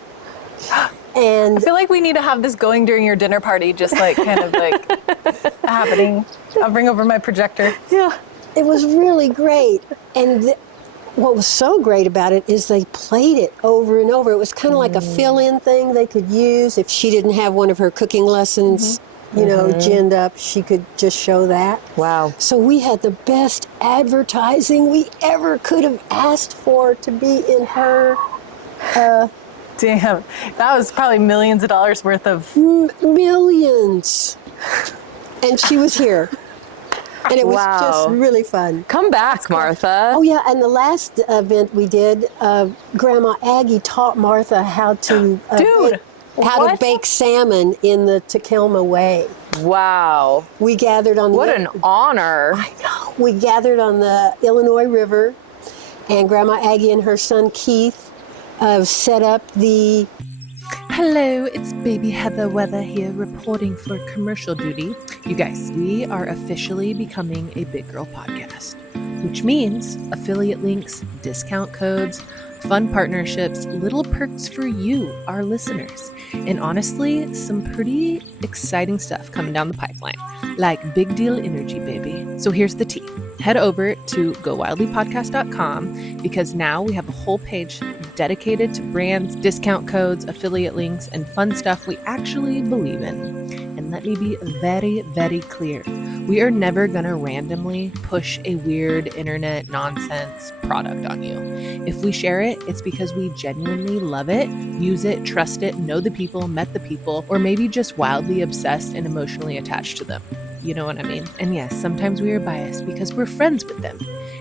And I feel like we need to have this going during your dinner party, just like kind of like happening. I'll bring over my projector. yeah, it was really great. And what was so great about it is they played it over and over. It was kind of like a fill-in thing they could use if she didn't have one of her cooking lessons, you know, ginned up. She could just show that. Wow. So we had the best advertising we ever could have asked for to be in her Damn, that was probably millions of dollars worth of. millions. And she was here. And it was Wow. just really fun. Come back, Martha. Oh yeah, and the last event we did, Grandma Aggie taught Martha how to Dude, how to what? bake salmon in the Takelma way. Wow. We gathered on What the an honor. I know. We gathered on the Illinois River, and Grandma Aggie and her son Keith set up the. Hello, it's Baby Heather Weather here reporting for commercial duty. You guys, we are officially becoming a Big Girl podcast, which means affiliate links, discount codes, fun partnerships, little perks for you, our listeners, and honestly, some pretty exciting stuff coming down the pipeline, like big deal energy, baby. So here's the tea. Head over to gowildlypodcast.com because now we have a whole page dedicated to brands, discount codes, affiliate links, and fun stuff we actually believe in. And let me be very, very clear. We are never going to randomly push a weird internet nonsense product on you. If we share it, it's because we genuinely love it, use it, trust it, know the people, met the people, or maybe just wildly obsessed and emotionally attached to them. You know what I mean? And yes, sometimes we are biased because we're friends with them.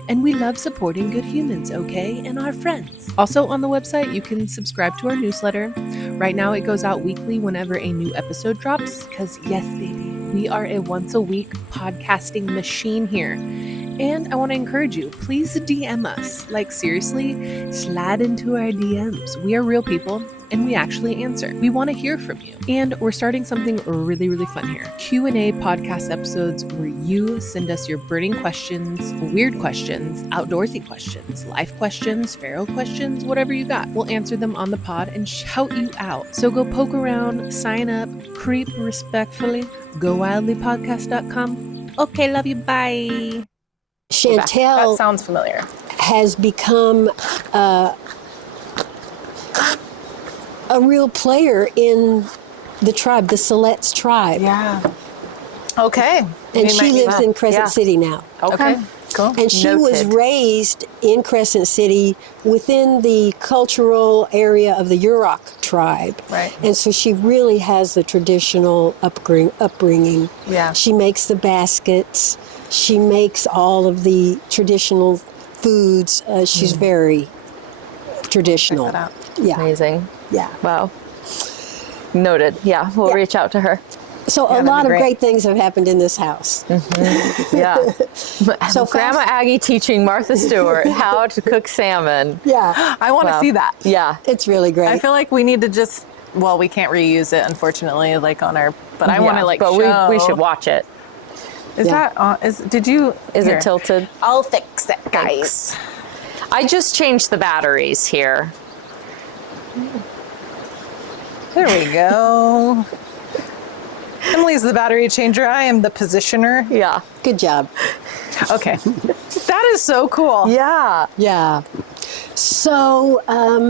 And we love supporting good humans, okay? And our friends. Also on the website, you can subscribe to our newsletter. Right now it goes out weekly whenever a new episode drops. Because yes, baby, we are a once a week podcasting machine here. And I want to encourage you, please DM us. Like seriously, slide into our DMs. We are real people and we actually answer. We want to hear from you. And we're starting something really, really fun here. Q&A podcast episodes where you send us your burning questions, weird questions, outdoorsy questions, life questions, pharaoh questions, whatever you got. We'll answer them on the pod and shout you out. So go poke around, sign up, creep respectfully, gowildlypodcast.com. Okay, love you, bye. That Chantel sounds familiar. has become a real player in the tribe, the Siletz tribe. Yeah. Okay. And she lives in Crescent Yeah. City now. Okay. Cool. And she was Noted. raised in Crescent City within the cultural area of the Yurok tribe. Right. And so she really has the traditional upbringing. Yeah. She makes the baskets. She makes all of the traditional foods. She's very traditional. Check that out. Yeah. Amazing. Yeah. Wow. Noted. Yeah, we'll Yeah. reach out to her. So a that'd lot be of great. great things have happened in this house. Yeah. So Grandma fast- Aggie teaching Martha Stewart how to cook salmon. Yeah. I want to Wow. see that. Yeah. It's really great. I feel like we need to just, well, we can't reuse it, unfortunately, like on our, but I want to like but show. we should watch it. Is Yeah. that on, did you? Is here. it tilted? I'll fix it, guys. I just changed the batteries here. There we go. Emily's the battery changer. I am the positioner. Yeah. Good job. Okay. That is so cool. Yeah. Yeah. So,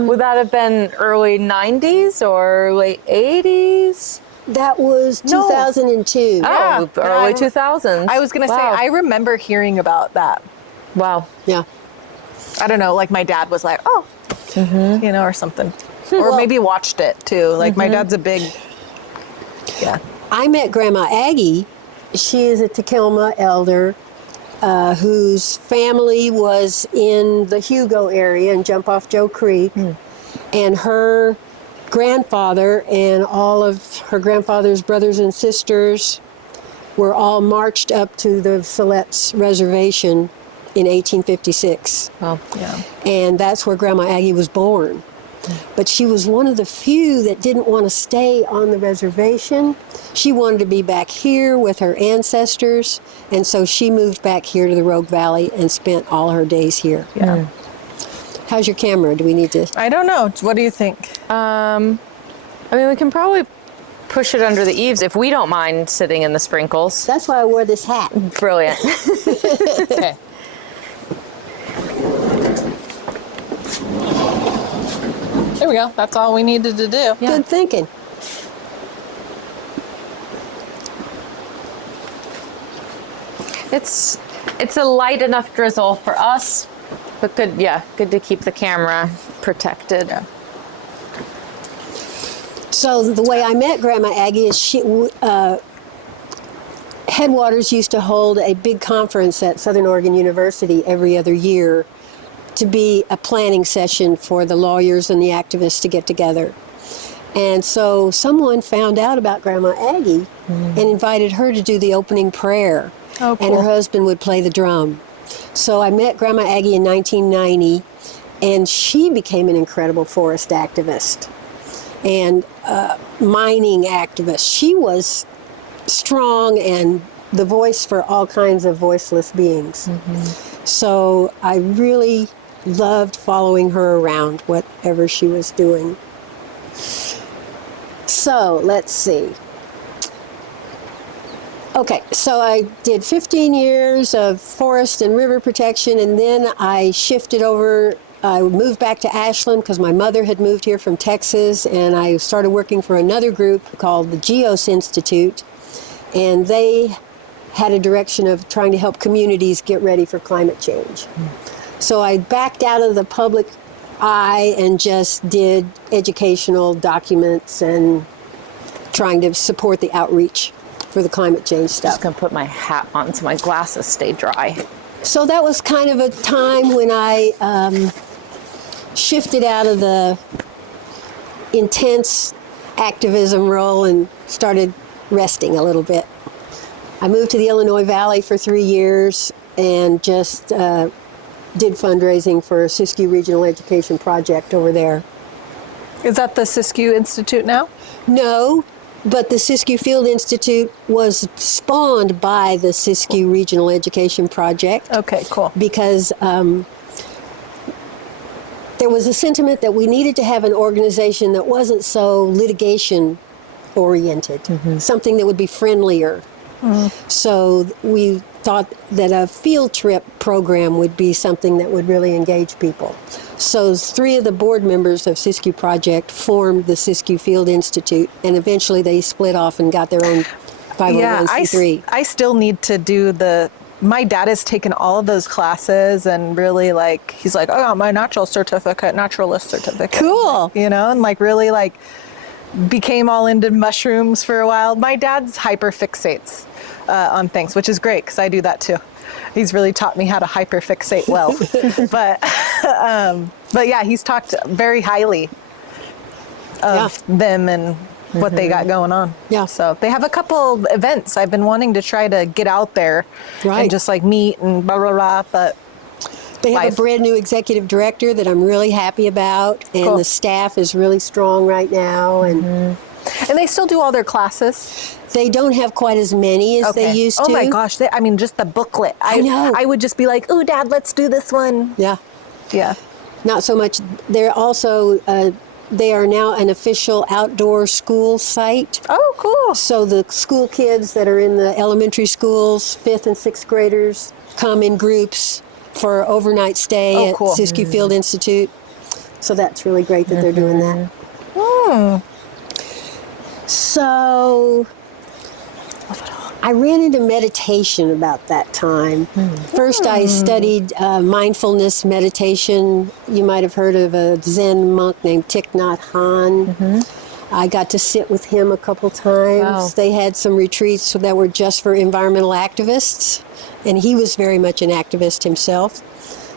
Would that have been early 90s or late 80s? that was No. 2002. Yeah. Oh, early Yeah. 2000s. I was going to say, Wow. I remember hearing about that. Wow. Yeah. I don't know, like my dad was like, oh, you know, or something. Or Well- maybe watched it too. Like my dad's a big, yeah. I met Grandma Aggie. She is a Takelma elder whose family was in the Hugo area in Jump Off Joe Creek. And her grandfather and all of her grandfather's brothers and sisters were all marched up to the Siletz Reservation in 1856. Wow. Yeah. And that's where Grandma Aggie was born. But she was one of the few that didn't want to stay on the reservation. She wanted to be back here with her ancestors, and so she moved back here to the Rogue Valley and spent all her days here. Yeah. How's your camera? Do we need to? I don't know. What do you think? I mean, we can probably push it under the eaves if we don't mind sitting in the sprinkles. That's why I wore this hat. Brilliant. Okay. There we go. That's all we needed to do. Good thinking. It's a light enough drizzle for us, but good. Yeah, good to keep the camera protected. Yeah. So the way I met Grandma Aggie is Headwaters used to hold a big conference at Southern Oregon University every other year to be a planning session for the lawyers and the activists to get together. And so someone found out about Grandma Aggie and invited her to do the opening prayer. Oh, And her cool. husband would play the drum. So I met Grandma Aggie in 1990, and she became an incredible forest activist and mining activist. She was strong and the voice for all kinds of voiceless beings. So I really loved following her around, whatever she was doing. So let's see. Okay, so I did 15 years of forest and river protection, and then I shifted over. I moved back to Ashland because my mother had moved here from Texas, and I started working for another group called the GEOS Institute, and they had a direction of trying to help communities get ready for climate change. So I backed out of the public eye and just did educational documents and trying to support the outreach for the climate change stuff. Just gonna put my hat on so my glasses stay dry. So that was kind of a time when I shifted out of the intense activism role and started resting a little bit. I moved to the Illinois Valley for 3 years and just did fundraising for Siskiyou Regional Education Project over there. Is that the Siskiyou Institute now? No, but the Siskiyou Field Institute was spawned by the Siskiyou Regional Education Project. Okay, cool. Because there was a sentiment that we needed to have an organization that wasn't so litigation oriented, something that would be friendlier. So we thought that a field trip program would be something that would really engage people. So 3 of the board members of Siskiyou Project formed the Siskiyou Field Institute, and eventually they split off and got their own 501c3. I still need to do my dad has taken all of those classes and really he's like, oh, my naturalist certificate. Cool. You know, and really became all into mushrooms for a while. My dad's hyperfixates on things, which is great because I do that too. He's really taught me how to hyperfixate well. but yeah, he's talked very highly of them and what they got going on. Yeah. So they have a couple events. I've been wanting to try to get out there and just meet and blah, blah, blah, but they have a brand new executive director that I'm really happy about, and the staff is really strong right now. And they still do all their classes? They don't have quite as many as they used to. Oh my gosh, just the booklet. I know. I would just be like, oh, Dad, let's do this one. Yeah. Yeah. Not so much. They're also, they are now an official outdoor school site. Oh, cool. So the school kids that are in the elementary schools, 5th and 6th graders, come in groups for overnight stay at Siskiyou Field Institute. So that's really great that they're doing that. So I ran into meditation about that time. First, I studied mindfulness meditation. You might have heard of a Zen monk named Thich Nhat Hanh. I got to sit with him a couple times. Wow. They had some retreats that were just for environmental activists, and he was very much an activist himself.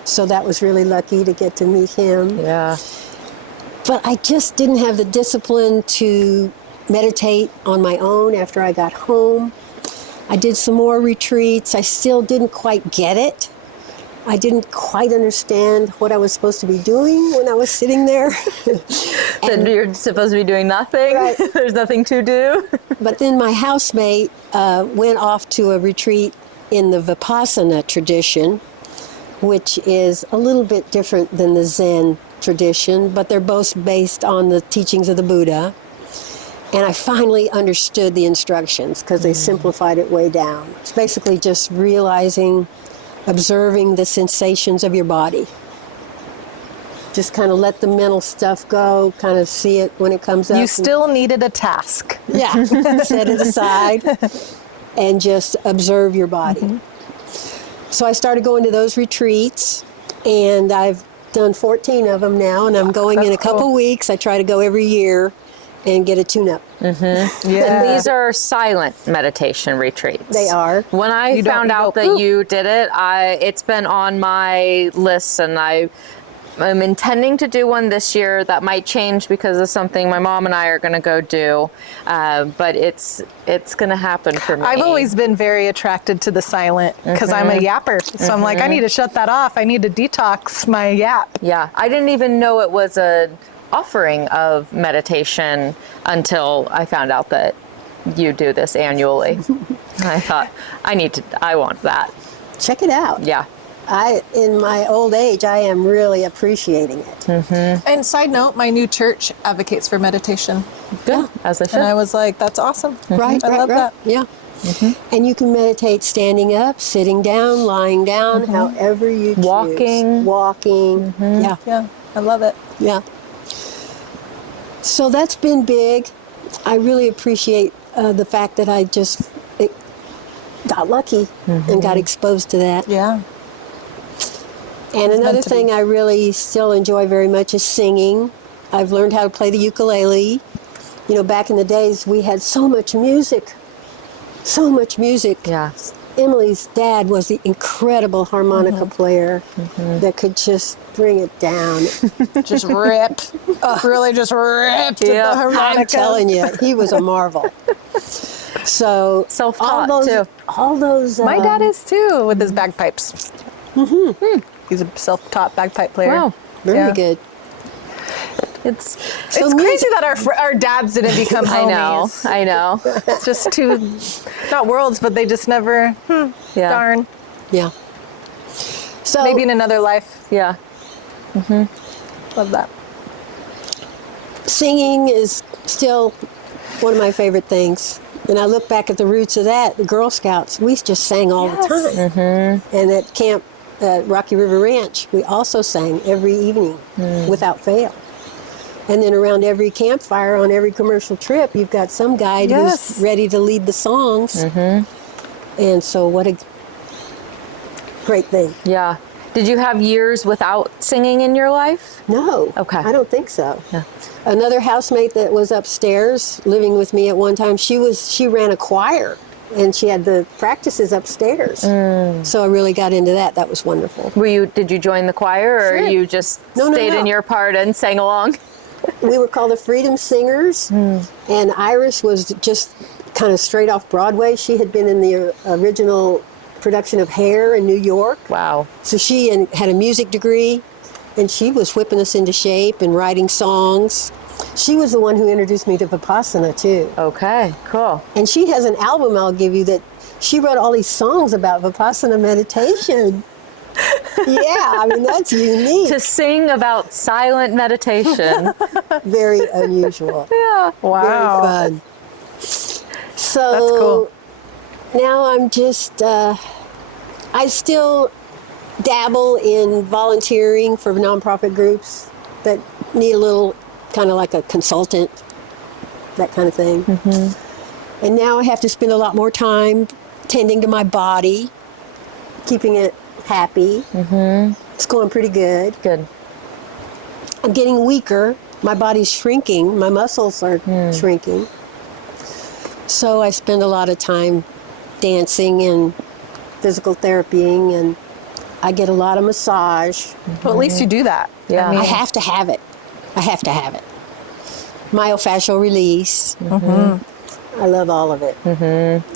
So that was really lucky to get to meet him. Yeah. But I just didn't have the discipline to meditate on my own after I got home. I did some more retreats. I still didn't quite get it. I didn't quite understand what I was supposed to be doing when I was sitting there. And you're supposed to be doing nothing. Right. There's nothing to do. But then my housemate went off to a retreat in the Vipassana tradition, which is a little bit different than the Zen tradition, but they're both based on the teachings of the Buddha. And I finally understood the instructions because they simplified it way down. It's basically just observing the sensations of your body. Just kind of let the mental stuff go, kind of see it when it comes up. You still needed a task. Yeah, set it aside and just observe your body. So I started going to those retreats, and I've done 14 of them now, and I'm going in a couple weeks. I try to go every year and get a tune-up. And these are silent meditation retreats. They are. When I found out that you did it, it's been on my list, and I'm intending to do one this year. That might change because of something my mom and I are going to go do, but it's going to happen for me. I've always been very attracted to the silent because I'm a yapper. So I'm like, I need to shut that off. I need to detox my yap. Yeah, I didn't even know it was a offering of meditation until I found out that you do this annually. I thought, I want that. Check it out. Yeah. In my old age, I am really appreciating it. And side note, my new church advocates for meditation. Good, as they should. And I was like, that's awesome. Right, I love that. Yeah. And you can meditate standing up, sitting down, lying down, however you choose. Walking. Yeah. Yeah, I love it. Yeah. So that's been big. I really appreciate the fact that I just got lucky and got exposed to that. Yeah. And another thing I really still enjoy very much is singing. I've learned how to play the ukulele. You know, back in the days, we had so much music. So much music. Yeah. Emily's dad was the incredible harmonica player that could just bring it down. Just rip. Really just ripped at the harmonica. I'm telling you, he was a marvel. So Self-taught, too. All those. My dad is too, with his bagpipes. He's a self-taught bagpipe player. Wow. Very good. It's It's crazy that our dads didn't become homies. I know. It's just two, not worlds, but they just never, Yeah. darn. Yeah. So Maybe in another life. Yeah. Love that. singing is still one of my favorite things. And I look back at the roots of that, the Girl Scouts, we just sang all the time. And at camp at Rocky River Ranch, we also sang every evening without fail. And then around every campfire on every commercial trip, you've got some guide who's ready to lead the songs. And so what a great thing. Yeah. Did you have years without singing in your life? No. Okay. I don't think so. Yeah. Another housemate that was upstairs living with me at one time, she ran a choir and she had the practices upstairs. So I really got into that. That was wonderful. Did you join the choir or Sure. you just No, stayed in no. your part and sang along? We were called the Freedom Singers, and Iris was just kind of straight off Broadway. She had been in the original production of Hair in New York. Wow. So she had a music degree, and she was whipping us into shape and writing songs. She was the one who introduced me to Vipassana, too. Okay, cool. And she has an album I'll give you that she wrote all these songs about Vipassana meditation. Yeah, I mean, that's unique. To sing about silent meditation. Very unusual. Yeah. Wow. Very fun. So That's cool. now I'm just, I still dabble in volunteering for nonprofit groups that need a little kind of like a consultant, that kind of thing. And now I have to spend a lot more time tending to my body, keeping it happy. It's going pretty good. Good. I'm getting weaker. My body's shrinking. My muscles are shrinking. So I spend a lot of time dancing and physical therapying, and I get a lot of massage. Well, at least you do that. Yeah. I have to have it. I have to have it. Myofascial release. I love all of it.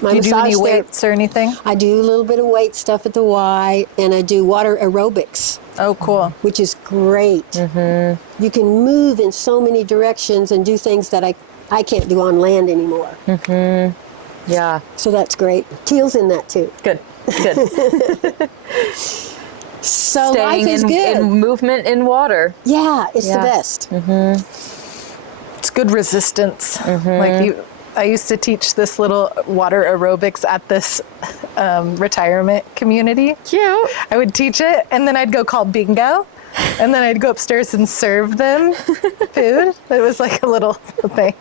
My Do you do any massage weights or anything? I do a little bit of weight stuff at the Y, and I do water aerobics, Oh, cool. which is great. You can move in so many directions and do things that I can't do on land anymore. Yeah. So that's great. Teal's in that too. Good. Good. So Staying life is good. in movement in water. Yeah, it's Yeah. the best. It's good resistance. I used to teach this little water aerobics at this retirement community. Cute. I would teach it, and then I'd go call bingo, and then I'd go upstairs and serve them food. It was like a little thing.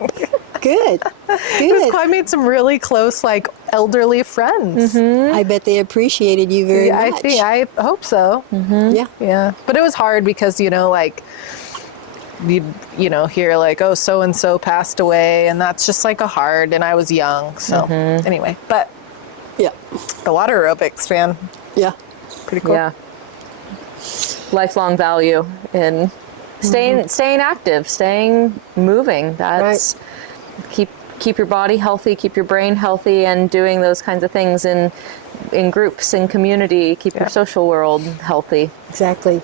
Good. It was Good. cool. I made some really close, like, elderly friends. I bet they appreciated you very Yeah, much. I hope so. Yeah. Yeah, but it was hard because like you'd hear like, oh, so and so passed away, and that's just like and I was young, so anyway. But Yeah. the water aerobics, man, Yeah. pretty cool. Yeah. Lifelong value in staying active, staying moving. That's keep your body healthy, keep your brain healthy, and doing those kinds of things in groups, in community, keep your social world healthy. Exactly.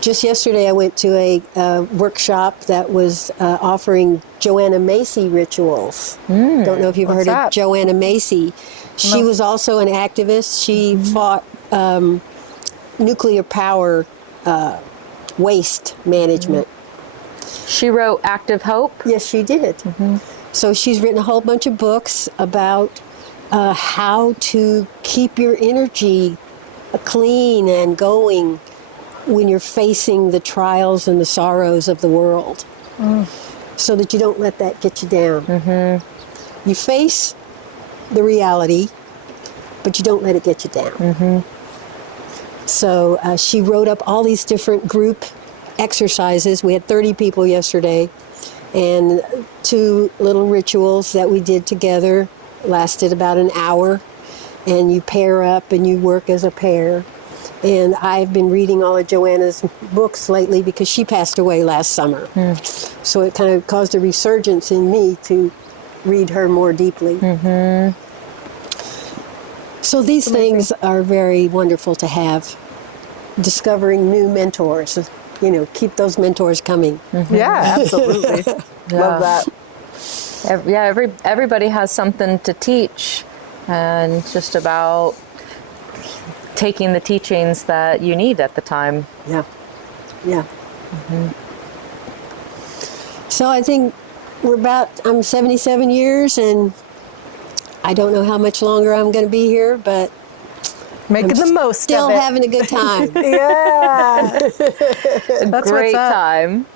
Just yesterday, I went to a workshop that was offering Joanna Macy rituals. Don't know if you've What's heard that? of Joanna Macy. She was also an activist. She fought nuclear power waste management. She wrote Active Hope. Yes, she did. So she's written a whole bunch of books about how to keep your energy clean and going when you're facing the trials and the sorrows of the world, so that you don't let that get you down. You face the reality, but you don't let it get you down. So she wrote up all these different group exercises. We had 30 people yesterday, and 2 little rituals that we did together lasted about an hour, and you pair up and you work as a pair. And I've been reading all of Joanna's books lately because she passed away last summer. So it kind of caused a resurgence in me to read her more deeply. So these things are very wonderful to have. Discovering new mentors. keep those mentors coming. Yeah, absolutely. Love that. Everybody has something to teach, and it's just about taking the teachings that you need at the time. Yeah. Yeah. So I think I'm 77 years, and I don't know how much longer I'm going to be here, but Making the most still of it. having a good time. Yeah. That's great what's up. time.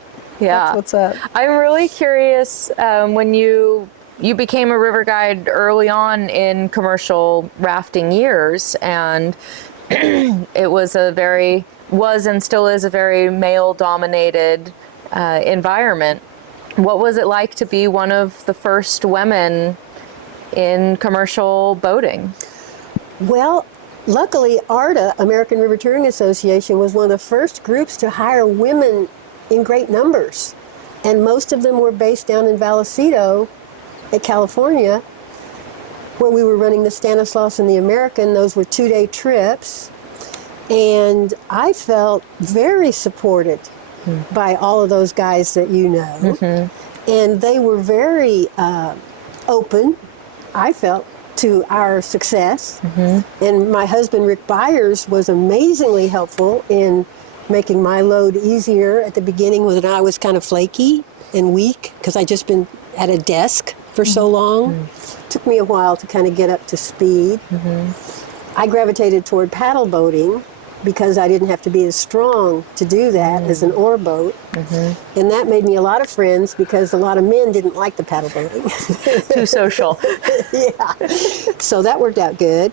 Yeah. That's what's up. I'm really curious, when you became a river guide early on in commercial rafting years, and it was and still is a very male-dominated environment. What was it like to be one of the first women in commercial boating? Well, luckily, ARTA, American River Touring Association, was one of the first groups to hire women in great numbers. And most of them were based down in Vallecito, California, where we were running the Stanislaus and the American. Those were 2-day trips. And I felt very supported by all of those guys that you know. And they were very open, I felt, to our success. And my husband, Rick Byers, was amazingly helpful in making my load easier at the beginning when I was kind of flaky and weak because I'd just been at a desk for so long. Took me a while to kind of get up to speed. I gravitated toward paddle boating because I didn't have to be as strong to do that as an oar boat. And that made me a lot of friends because a lot of men didn't like the paddle boating. Too social. Yeah. So that worked out good.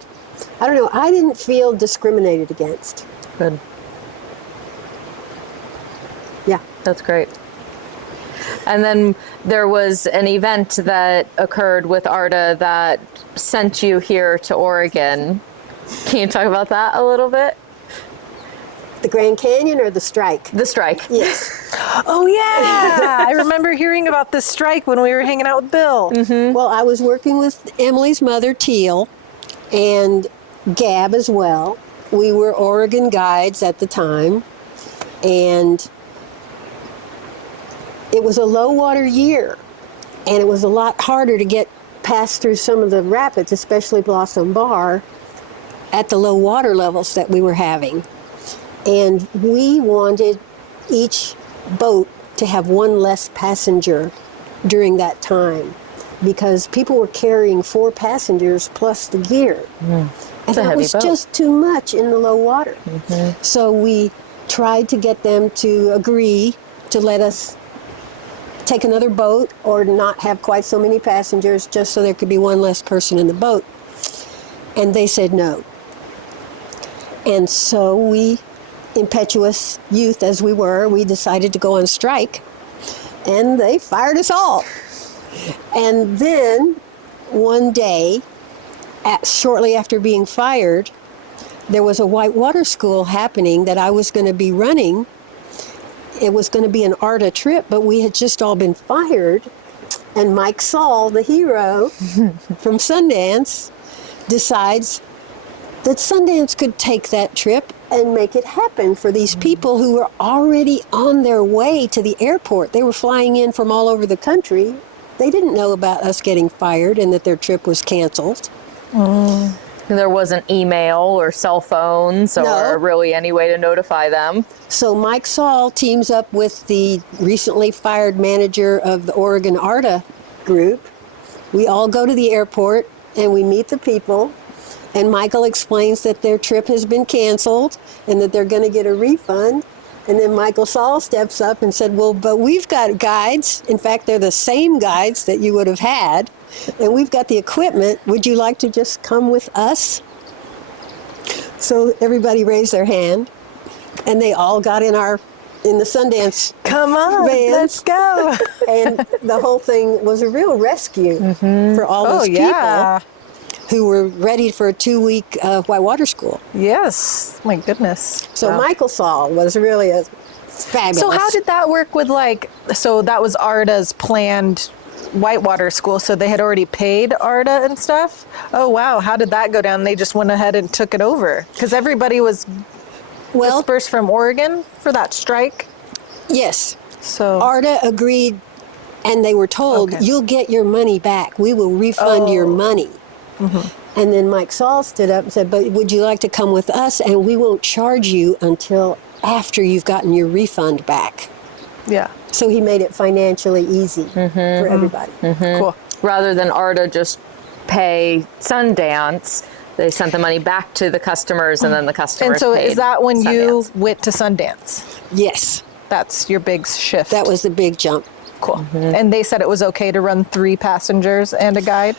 I don't know, I didn't feel discriminated against. Good. Yeah. That's great. And then there was an event that occurred with ARTA that sent you here to Oregon. Can you talk about that a little bit? The Grand Canyon or the strike? The strike. Yes. Oh, yeah. I remember hearing about this strike when we were hanging out with Bill. Well, I was working with Emily's mother, Teal, and Gab as well. We were Oregon guides at the time, and it was a low water year, and it was a lot harder to get past through some of the rapids, especially Blossom Bar, at the low water levels that we were having. And we wanted each boat to have one less passenger during that time because people were carrying 4 passengers plus the gear. And that was just too much in the low water. So we tried to get them to agree to let us take another boat or not have quite so many passengers just so there could be one less person in the boat. And they said no. And so we, impetuous youth as we were, we decided to go on strike, and they fired us all. And then one day, shortly after being fired, there was a whitewater school happening that I was going to be running. It was going to be an ARTA trip, but we had just all been fired. And Mike Saul, the hero from Sundance, decides that Sundance could take that trip and make it happen for these people who were already on their way to the airport. They were flying in from all over the country. They didn't know about us getting fired and that their trip was canceled. There wasn't email or cell phones or really any way to notify them. So Mike Saul teams up with the recently fired manager of the Oregon ARTA group. We all go to the airport and we meet the people. And Michael explains that their trip has been canceled and that they're going to get a refund. And then Michael Saul steps up and said, well, but we've got guides. In fact, they're the same guides that you would have had. And we've got the equipment. Would you like to just come with us? So everybody raised their hand. And they all got in the Sundance Come on, vans. let's go. And the whole thing was a real rescue for all those people who were ready for a 2-week whitewater school. Yes, my goodness. So Michael Saul was really a fabulous. So how did that work with so that was ARTA's planned whitewater school, so they had already paid ARTA and stuff? Oh wow, how did that go down? They just went ahead and took it over? Because everybody was dispersed from Oregon for that strike? Yes. So ARDA agreed, and they were told, Okay. you'll get your money back. We will refund your money. And then Mike Saul stood up and said, but would you like to come with us, and we won't charge you until after you've gotten your refund back. yeah, So he made it financially easy for everybody. cool. Rather than ARDA just pay Sundance, they sent the money back to the customers, and then the customers And so paid is that when you Sundance. went to Sundance? Yes, That's your big shift. that was the big jump. cool. And they said it was okay to run 3 passengers and a guide?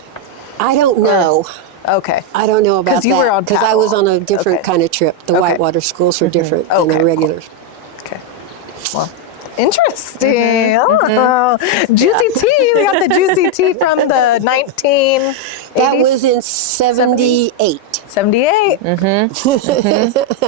I don't know. Okay. I don't know about 'Cause you were that on because I was on a different Okay. kind of trip. The Okay. whitewater schools were different than Okay, the cool. regular. Okay. Well, interesting. Oh, juicy tea. We got the juicy tea from the 1980s. That was in 78. 78.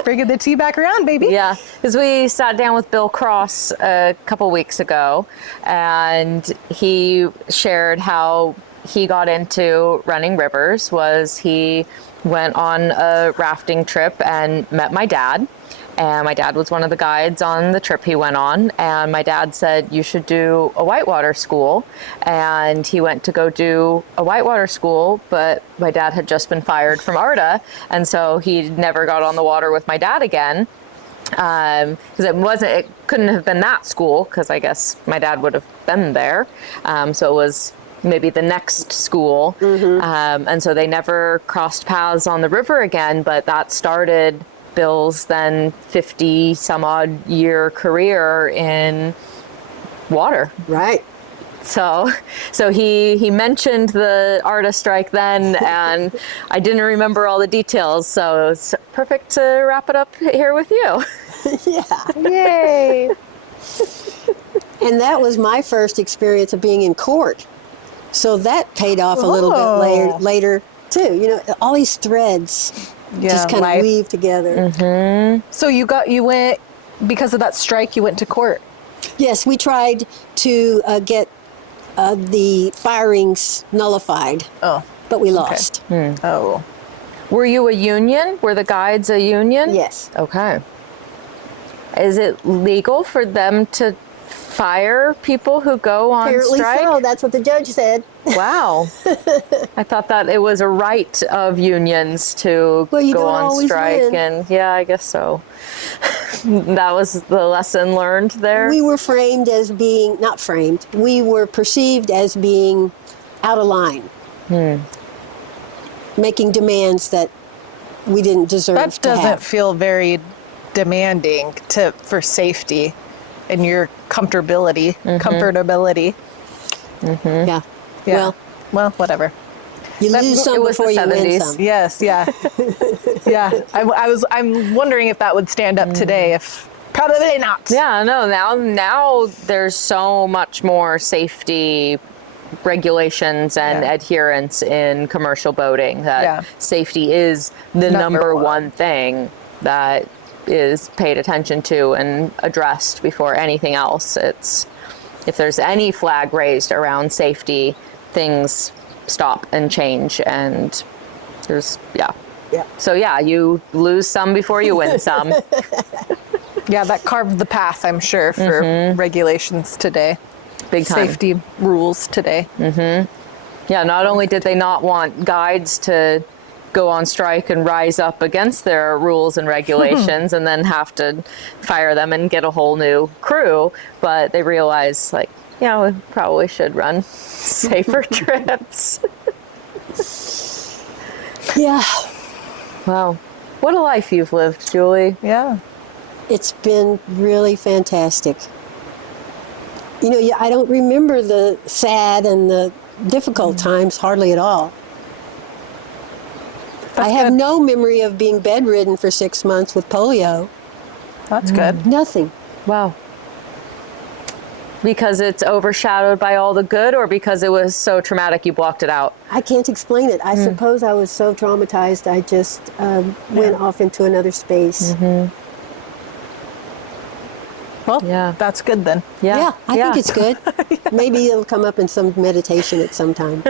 Bringing the tea back around, baby. Yeah, because we sat down with Bill Cross a couple weeks ago, and he shared how he got into running rivers. Was he went on a rafting trip and met my dad, and my dad was one of the guides on the trip he went on, and my dad said, you should do a whitewater school, and he went to go do a whitewater school, but my dad had just been fired from ARDA, and so he never got on the water with my dad again. Because it couldn't have been that school, because I guess my dad would have been there. So it was maybe the next school. And so they never crossed paths on the river again, but that started Bill's then 50 some odd year career in water. Right. So he mentioned the ARDA strike then, and I didn't remember all the details. So it's perfect to wrap it up here with you. Yeah. Yay. And that was my first experience of being in court. So that paid off a little Oh. bit later too. You know, all these threads just kind life. of weave together. So you went, because of that strike, you went to court. Yes, we tried to get the firings nullified, Oh. but we lost. Oh. Were you a union? Were the guides a union? Yes. Okay. Is it legal for them to fire people who go on Apparently strike? so. That's what the judge said. Wow. I thought that it was a right of unions to Well, you go don't on always strike, win. and yeah, I guess so. That was the lesson learned there. We were framed as being, not framed, we were perceived as being out of line. Making demands that we didn't deserve That to doesn't have. feel very demanding for safety and your comfortability. Yeah. Yeah. Well, whatever. You lose some it was before the you win 70s. some. Yes, yeah. Yeah. I'm wondering if that would stand up today. If probably not. Yeah, no, now there's so much more safety regulations and Yeah. adherence in commercial boating that Yeah. safety is the Number number one. one thing that is paid attention to and addressed before anything else. It's if there's any flag raised around safety, things stop and change, and there's Yeah. So yeah, you lose some before you win some. Yeah, that carved the path, I'm sure, for regulations today. Big time. Safety rules today. Yeah, not only did they not want guides to go on strike and rise up against their rules and regulations and then have to fire them and get a whole new crew, but they realized, like, yeah, we probably should run safer trips. Yeah. Wow. What a life you've lived, Julie. Yeah. It's been really fantastic. You know, I don't remember the sad and the difficult times hardly at all. I have good. no memory of being bedridden for 6 months with polio. That's good. Nothing. Wow. Because it's overshadowed by all the good, or because it was so traumatic you blocked it out? I can't explain it. I suppose I was so traumatized, I just went off into another space. Well, Yeah. that's good then. Yeah, I think it's good. Maybe it'll come up in some meditation at some time.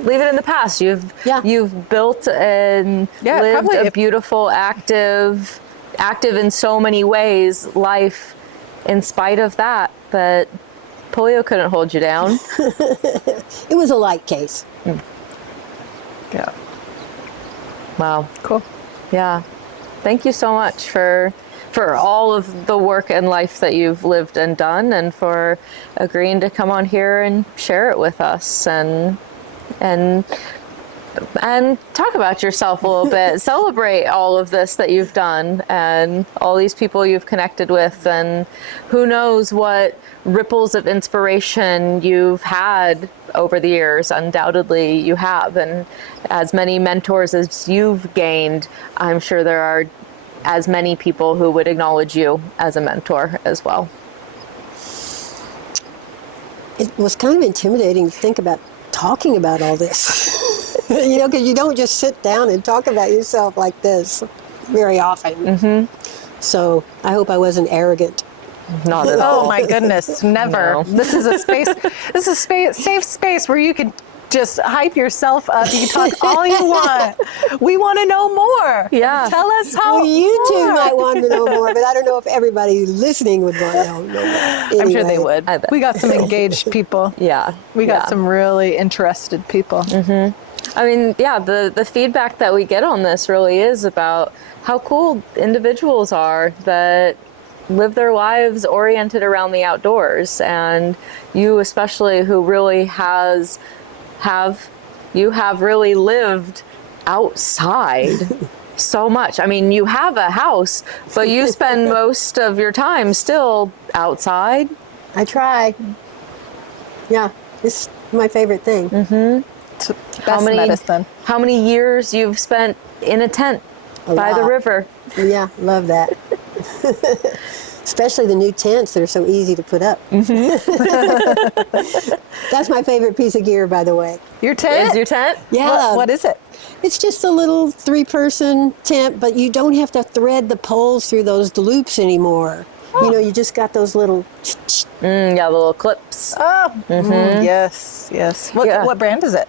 Leave it in the past. Yeah. You've built and Yeah, lived probably a if- beautiful, active in so many ways life in spite of that polio couldn't hold you down. It was a light case. Yeah. Wow. Cool. Yeah. Thank you so much for all of the work and life that you've lived and done, and for agreeing to come on here and share it with us and talk about yourself a little bit, celebrate all of this that you've done and all these people you've connected with, and who knows what ripples of inspiration you've had over the years. Undoubtedly you have, and as many mentors as you've gained, I'm sure there are as many people who would acknowledge you as a mentor as well. It was kind of intimidating to think about talking about all this. You know, because you don't just sit down and talk about yourself like this very often. Mm-hmm. So I hope I wasn't arrogant. Not at all. Oh my goodness, never. No. This is a safe space where you can just hype yourself up. You can talk all you want. We want to know more. Yeah. Tell us how. Well, you two more. might want to know more, but I don't know if everybody listening would want to know more. I'm sure they Anyway. would. I bet. We got some engaged people. Yeah. We got Yeah. some really interested people. I mean, yeah, the feedback that we get on this really is about how cool individuals are that live their lives oriented around the outdoors, and you especially, who really have really lived outside so much. I mean, you have a house, but you spend most of your time still outside. I try. Yeah, it's my favorite thing. It's the best medicine. How many years you've spent in a tent by the lot. river? Yeah, love that. Especially the new tents that are so easy to put up. That's my favorite piece of gear, by the way. Your tent? Is your tent? Yeah. What is it? It's just a little 3-person tent, but you don't have to thread the poles through those loops anymore. You know, you just got those little... Yeah, the little clips. Oh, yes, yes. What brand is it?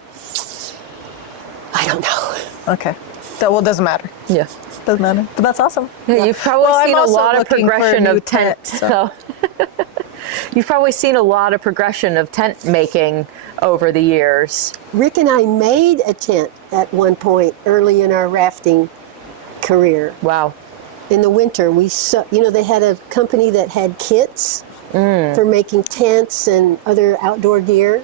I don't know. Okay. Well, it doesn't matter. Yeah. Doesn't matter. But that's awesome. Yeah, you've probably I'm seen a also lot of looking for a progression new of tent. So. You've probably seen a lot of progression of tent making over the years. Rick and I made a tent at one point early in our rafting career. Wow. In the winter, they had a company that had kits for making tents and other outdoor gear.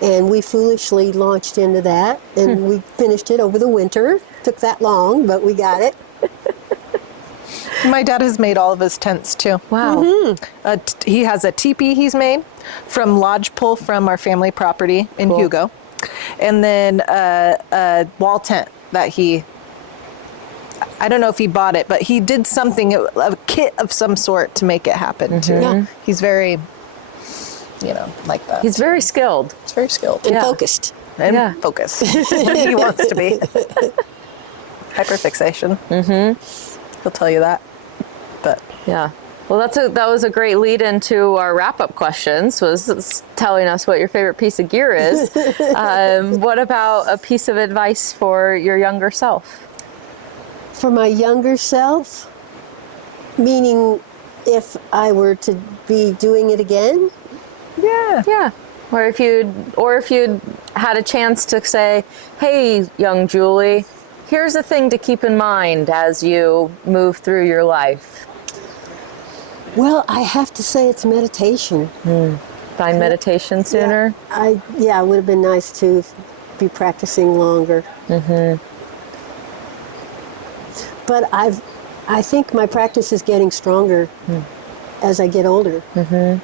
And we foolishly launched into that, and we finished it over the winter. Took that long, but we got it. My dad has made all of his tents too. Wow. He has a teepee he's made from lodgepole from our family property in Hugo. And then a wall tent that I don't know if he bought it, but he did something, a kit of some sort to make it happen too. Yeah. He's very, like that. He's very skilled. He's very skilled. And Yeah. focused. And focused. He wants to be. Hyperfixation. He'll tell you that. But Yeah. Well, that was a great lead into our wrap-up questions, was telling us what your favorite piece of gear is. What about a piece of advice for your younger self? For my younger self, meaning if I were to be doing it again, Yeah. Or if you'd had a chance to say, "Hey, young Julie, here's a thing to keep in mind as you move through your life." well, I have to say it's meditation. Find meditation sooner. It would have been nice to be practicing longer. But I think my practice is getting stronger as I get older. I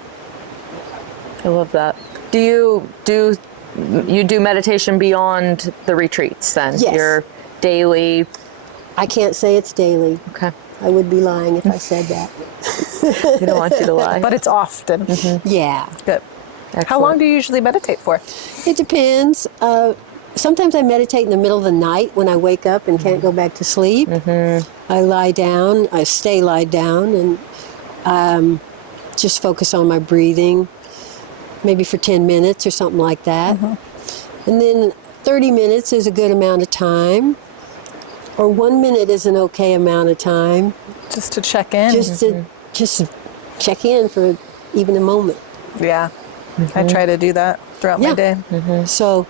love that. Do you do meditation beyond the retreats then? Yes. Your daily. I can't say it's daily. Okay. I would be lying if I said that. We don't want you to lie. but it's often. Yeah. Good. How long do you usually meditate for? It depends. Sometimes I meditate in the middle of the night when I wake up and can't go back to sleep. I lie down, I stay lied down, and just focus on my breathing, maybe for 10 minutes or something like that. And then 30 minutes is a good amount of time, or 1 minute is an okay amount of time. Just to check in. Just to check in for even a moment. Yeah. I try to do that throughout my day. So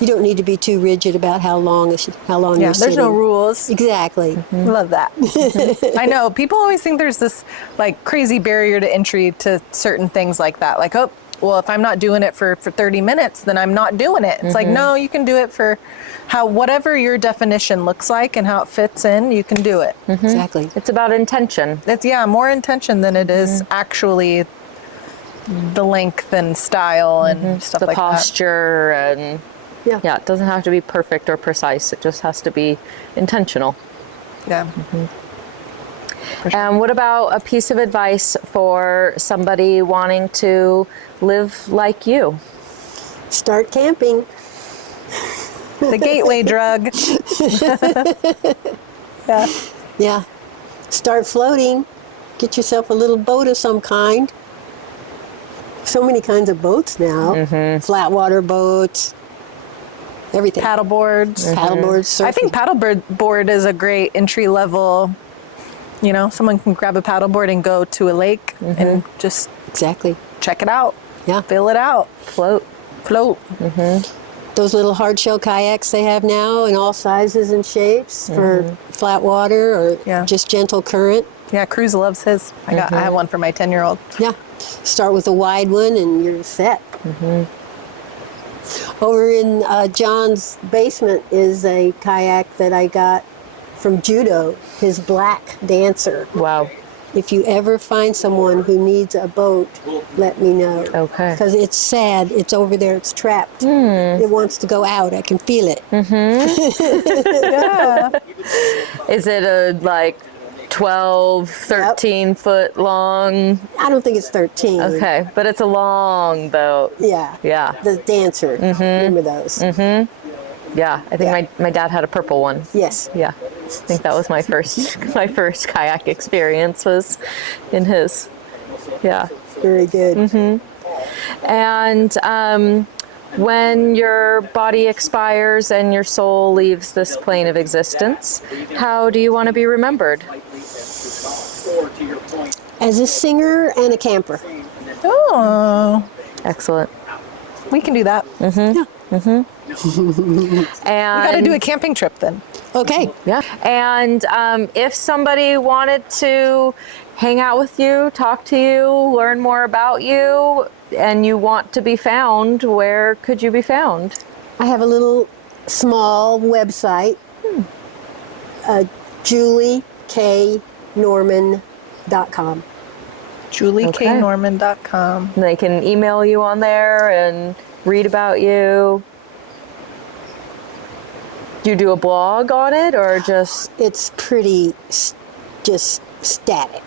you don't need to be too rigid about how long Yeah, you're there's sitting. no rules. Exactly. Love that. I know people always think there's this like crazy barrier to entry to certain things like that. Like, oh, well, if I'm not doing it for 30 minutes, then I'm not doing it. It's like, no, you can do it for whatever your definition looks like and how it fits in, you can do it. Exactly. It's about intention. It's, yeah, more intention than it is actually the length and style and stuff The like posture and Yeah. it doesn't have to be perfect or precise. It just has to be intentional. that. Yeah. And what about a piece of advice for somebody wanting to live like you? Start camping. The gateway drug. Yeah. Yeah. Start floating. Get yourself a little boat of some kind. So many kinds of boats now. Flat water boats. Everything. Paddle boards. Paddleboards, surfing. I think paddleboard is a great entry level. You know, someone can grab a paddleboard and go to a lake and just Exactly. check it out. Yeah. Fill it out. Float. Float. Those little hard shell kayaks they have now in all sizes and shapes for flat water or Yeah. just gentle current. Yeah, Cruz loves his. I have one for my 10-year-old. Yeah. Start with a wide one and you're set. Over in John's basement is a kayak that I got from Judo, his black dancer. Wow. If you ever find someone who needs a boat, let me know. Okay. Because it's sad. It's over there. It's trapped. It wants to go out. I can feel it. Is it a like 12, 13 foot long? I don't think it's 13. Okay. But it's a long boat. Yeah. Yeah. The dancer. Remember those? Yeah. I think my dad had a purple one. Yes. Yeah. I think that was my first kayak experience was in his. Yeah. Very good. And when your body expires and your soul leaves this plane of existence, how do you want to be remembered? As a singer and a camper. Oh, Excellent. we can do that. Yeah. We got to And do a camping trip then. Okay. yeah. And if somebody wanted to hang out with you, talk to you, learn more about you, and you want to be found, where could you be found? I have a little small website, julieknorman.com. JulieKNorman.com. They can email you on there and read about you. Do you do a blog on it or just? It's pretty just static.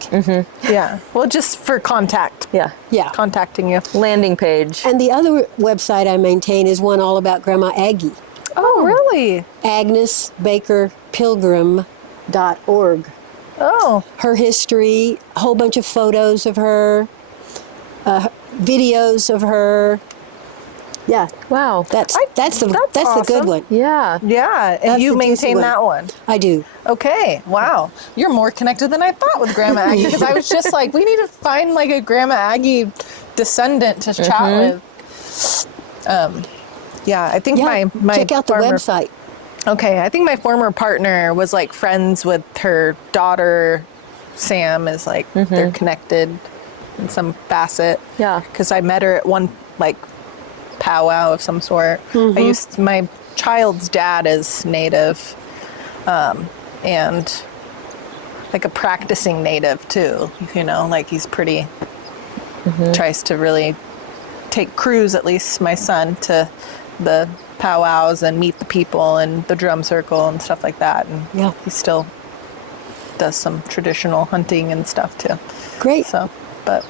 Yeah. Well, just for contact. Yeah. Yeah. Contacting you. Landing page. And the other website I maintain is one all about Grandma Aggie, Oh, really? agnesbakerpilgrim.org. Oh, Her history, a whole bunch of photos of her, videos of her. Yeah, Wow. that's the good awesome. one. Yeah. yeah. And That's you the juicy maintain one. that one. I do. Okay. Wow. You're more connected than I thought with Grandma Aggie because I was just like, we need to find like a Grandma Aggie descendant to chat with. Yeah, I think Yeah, my check out the former- website. Okay, I think my former partner was like friends with her daughter, Sam. Is like they're connected in some facet. Yeah. Because I met her at one like powwow of some sort. My child's dad is Native, and like a practicing Native too. You know, like he's pretty tries to really take Cruz, at least my son, to the powwows and meet the people and the drum circle and stuff like that. And Yeah. he still does some traditional hunting and stuff too. Great. So, but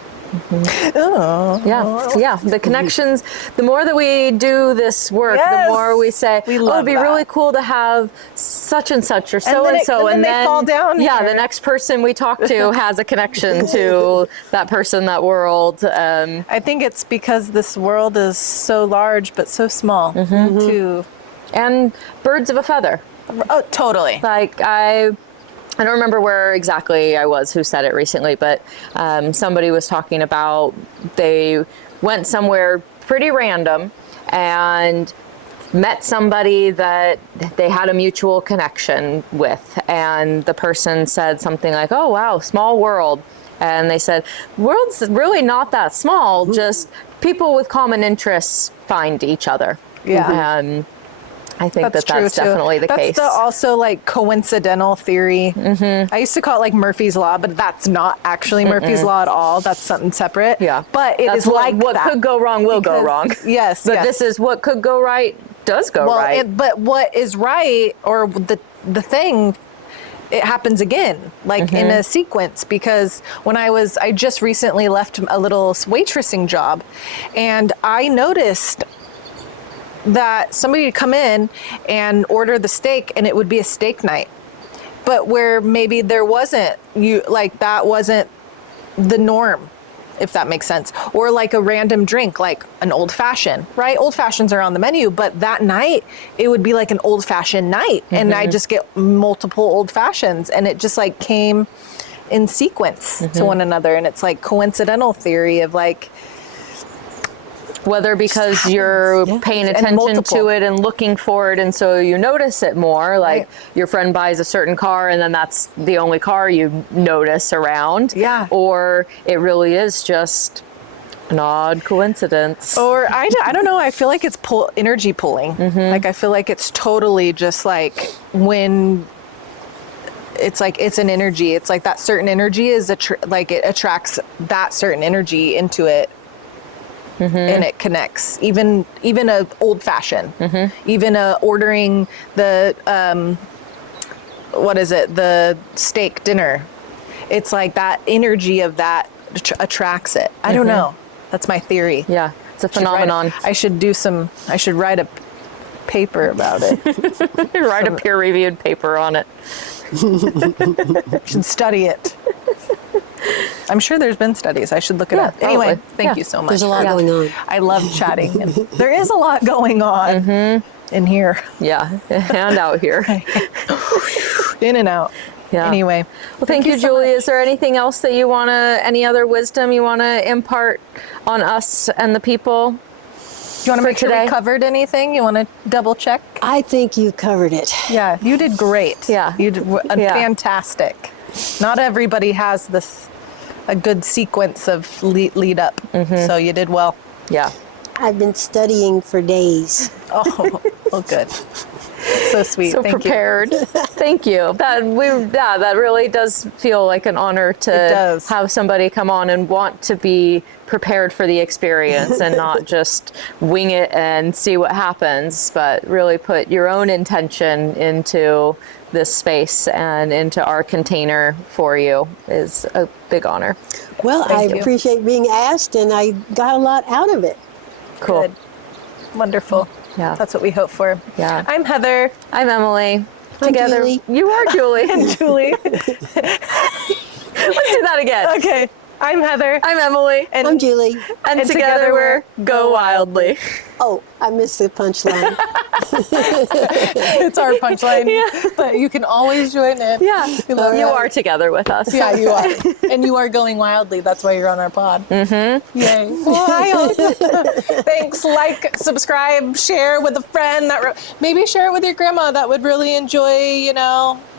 oh, Yeah. The connections, the more that we do this work, Yes. the more we say, We oh, love it'd be that. really cool to have such and such or so then and it- so. and then they fall down Yeah, here. the next person we talk to has a connection to that person, that world. I think it's because this world is so large but so small too. And birds of a feather. Oh, totally. Like I I don't remember where exactly I was, who said it recently, but somebody was talking about they went somewhere pretty random and met somebody that they had a mutual connection with. And the person said something like, oh, wow, small world. And they said, world's really not that small, just people with common interests find each other. Yeah. And I think That's that's true, too. definitely the case. That's also like coincidental theory. I used to call it like Murphy's Law, but that's not actually Murphy's Law at all. That's something separate. Yeah. But it That's is like what that. could go wrong will go Because- wrong. Yes. But yes. this is what could go right does go right. But what is right, or the thing, it happens again, like in a sequence. Because when I just recently left a little waitressing job, and I noticed that somebody would come in and order the steak, and it would be a steak night, but where maybe there wasn't, that wasn't the norm, if that makes sense. Or like a random drink, like an old fashioned, right? Old fashions are on the menu, but that night it would be like an old fashioned night, and I just get multiple old fashions, and it just like came in sequence to one another. And it's like coincidental theory of like, whether because you're paying attention multiple. to it and looking for it, and so you notice it more, like Right. your friend buys a certain car and then that's the only car you notice around. Yeah. Or it really is just an odd coincidence. or I don't know, I feel like it's energy pulling. Like I feel like it's totally just like when it's like it's an energy. It's like that certain energy is like it attracts that certain energy into it. And it connects, even a old fashioned, even ordering the the steak dinner. It's like that energy of that attracts it. I don't know. That's my theory. Yeah, it's a phenomenon. I should write a paper about it. Write a peer-reviewed paper on it. Should study it. I'm sure there's been studies. I should look it up. Anyway, probably. thank you so much. There's a lot going on. I love chatting. And there is a lot going on in here. Yeah, and out here. In and out. Yeah. Anyway. Well, thank you, so Julie. much. Is there anything else that you want to, any other wisdom you want to impart on us and the people? Do you want to make sure today? we covered anything? You want to double check? I think you covered it. Yeah, you did great. Yeah. You did fantastic. Not everybody has a good sequence of lead up. So you did well. Yeah. I've been studying for days. Oh, well, good. So sweet. So Thank prepared. Thank you. That really does feel like an honor It to does. have somebody come on and want to be prepared for the experience and not just wing it and see what happens, but really put your own intention into this space and into our container for you is a big honor. Well, Thank I you. appreciate being asked, and I got a lot out of it. Cool. Good. Wonderful. Yeah. That's what we hope for. Yeah. I'm Heather. I'm Emily. I'm Together. Julie. You are Julie. Julie. Let's do that again. Okay. I'm Heather. I'm Emily. And I'm Julie. And and together we're Go Wildly. Oh, I missed the punchline. it's our punchline. But you can always join in. Yeah. We love You that. are together with us. Yeah, you are. And you are going wildly. That's why you're on our pod. Mm-hmm. Yay. Well, hi. Thanks. Like, subscribe, share with a friend. Maybe share it with your grandma. That would really enjoy,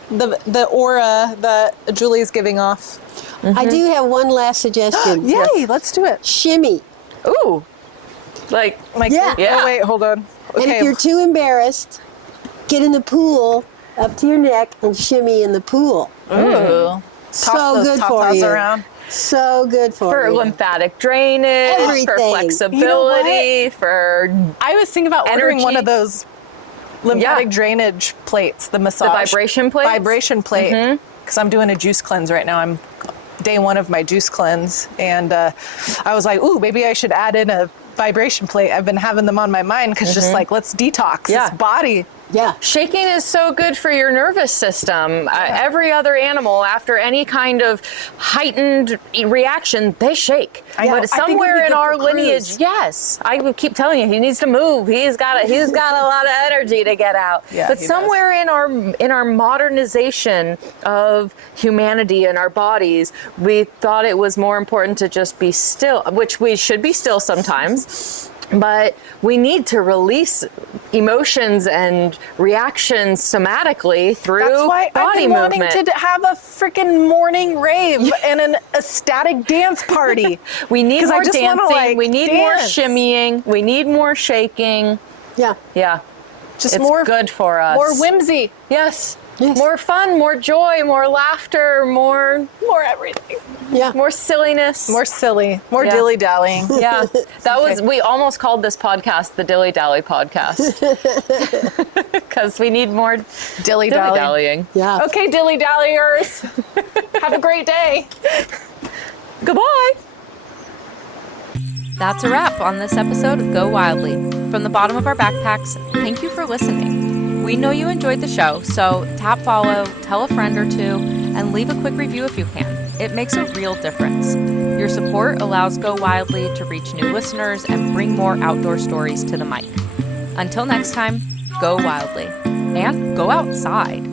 the aura that Julie's giving off. I do have one last suggestion. Yay, let's do it. Shimmy. Ooh. Like, Yeah. Yeah. Oh, wait, hold on. And Okay. if you're too embarrassed, get in the pool up to your neck and shimmy in the pool. Ooh. So good for tatas you. around. So good for for you. lymphatic drainage, for Everything. flexibility, for I was thinking about ordering one Energy. of those lymphatic Yeah. drainage plates, the massage. vibration plates? Vibration plate. Because I'm doing a juice cleanse right now. I'm day one of my juice cleanse. And I was like, ooh, maybe I should add in a vibration plate. I've been having them on my mind because just like, let's detox Yeah. this body. Yeah. Shaking is so good for your nervous system. Every other animal, after any kind of heightened reaction, they shake. I know. But I think it'd be somewhere in good our for lineage, Cruz. yes, I would keep telling you, he needs to move. He's got a lot of energy to get out. Yeah, but he somewhere in our modernization of humanity and our bodies, we thought it was more important to just be still, which we should be still sometimes. But we need to release emotions and reactions somatically through That's why body I've been movement. wanting to have a freaking morning rave and an ecstatic dance party. We need 'Cause I more just wanna, dancing. like, We need more dance. shimmying. We need more shaking. Yeah. Yeah, Just it's more good for us. More whimsy, Yes. Yes. More fun, more joy, more laughter, more everything. Yeah. more silliness. More silly, more Yeah. dilly dallying. Yeah, that was. We almost called this podcast the Dilly Dally Podcast because we need more Dilly dilly dally. dallying. Yeah. Okay, dilly dalliers. Have a great day. Goodbye. That's a wrap on this episode of Go Wildly. From the bottom of our backpacks, thank you for listening. We know you enjoyed the show, so tap follow, tell a friend or two, and leave a quick review if you can. It makes a real difference. Your support allows Go Wildly to reach new listeners and bring more outdoor stories to the mic. Until next time, go wildly and go outside.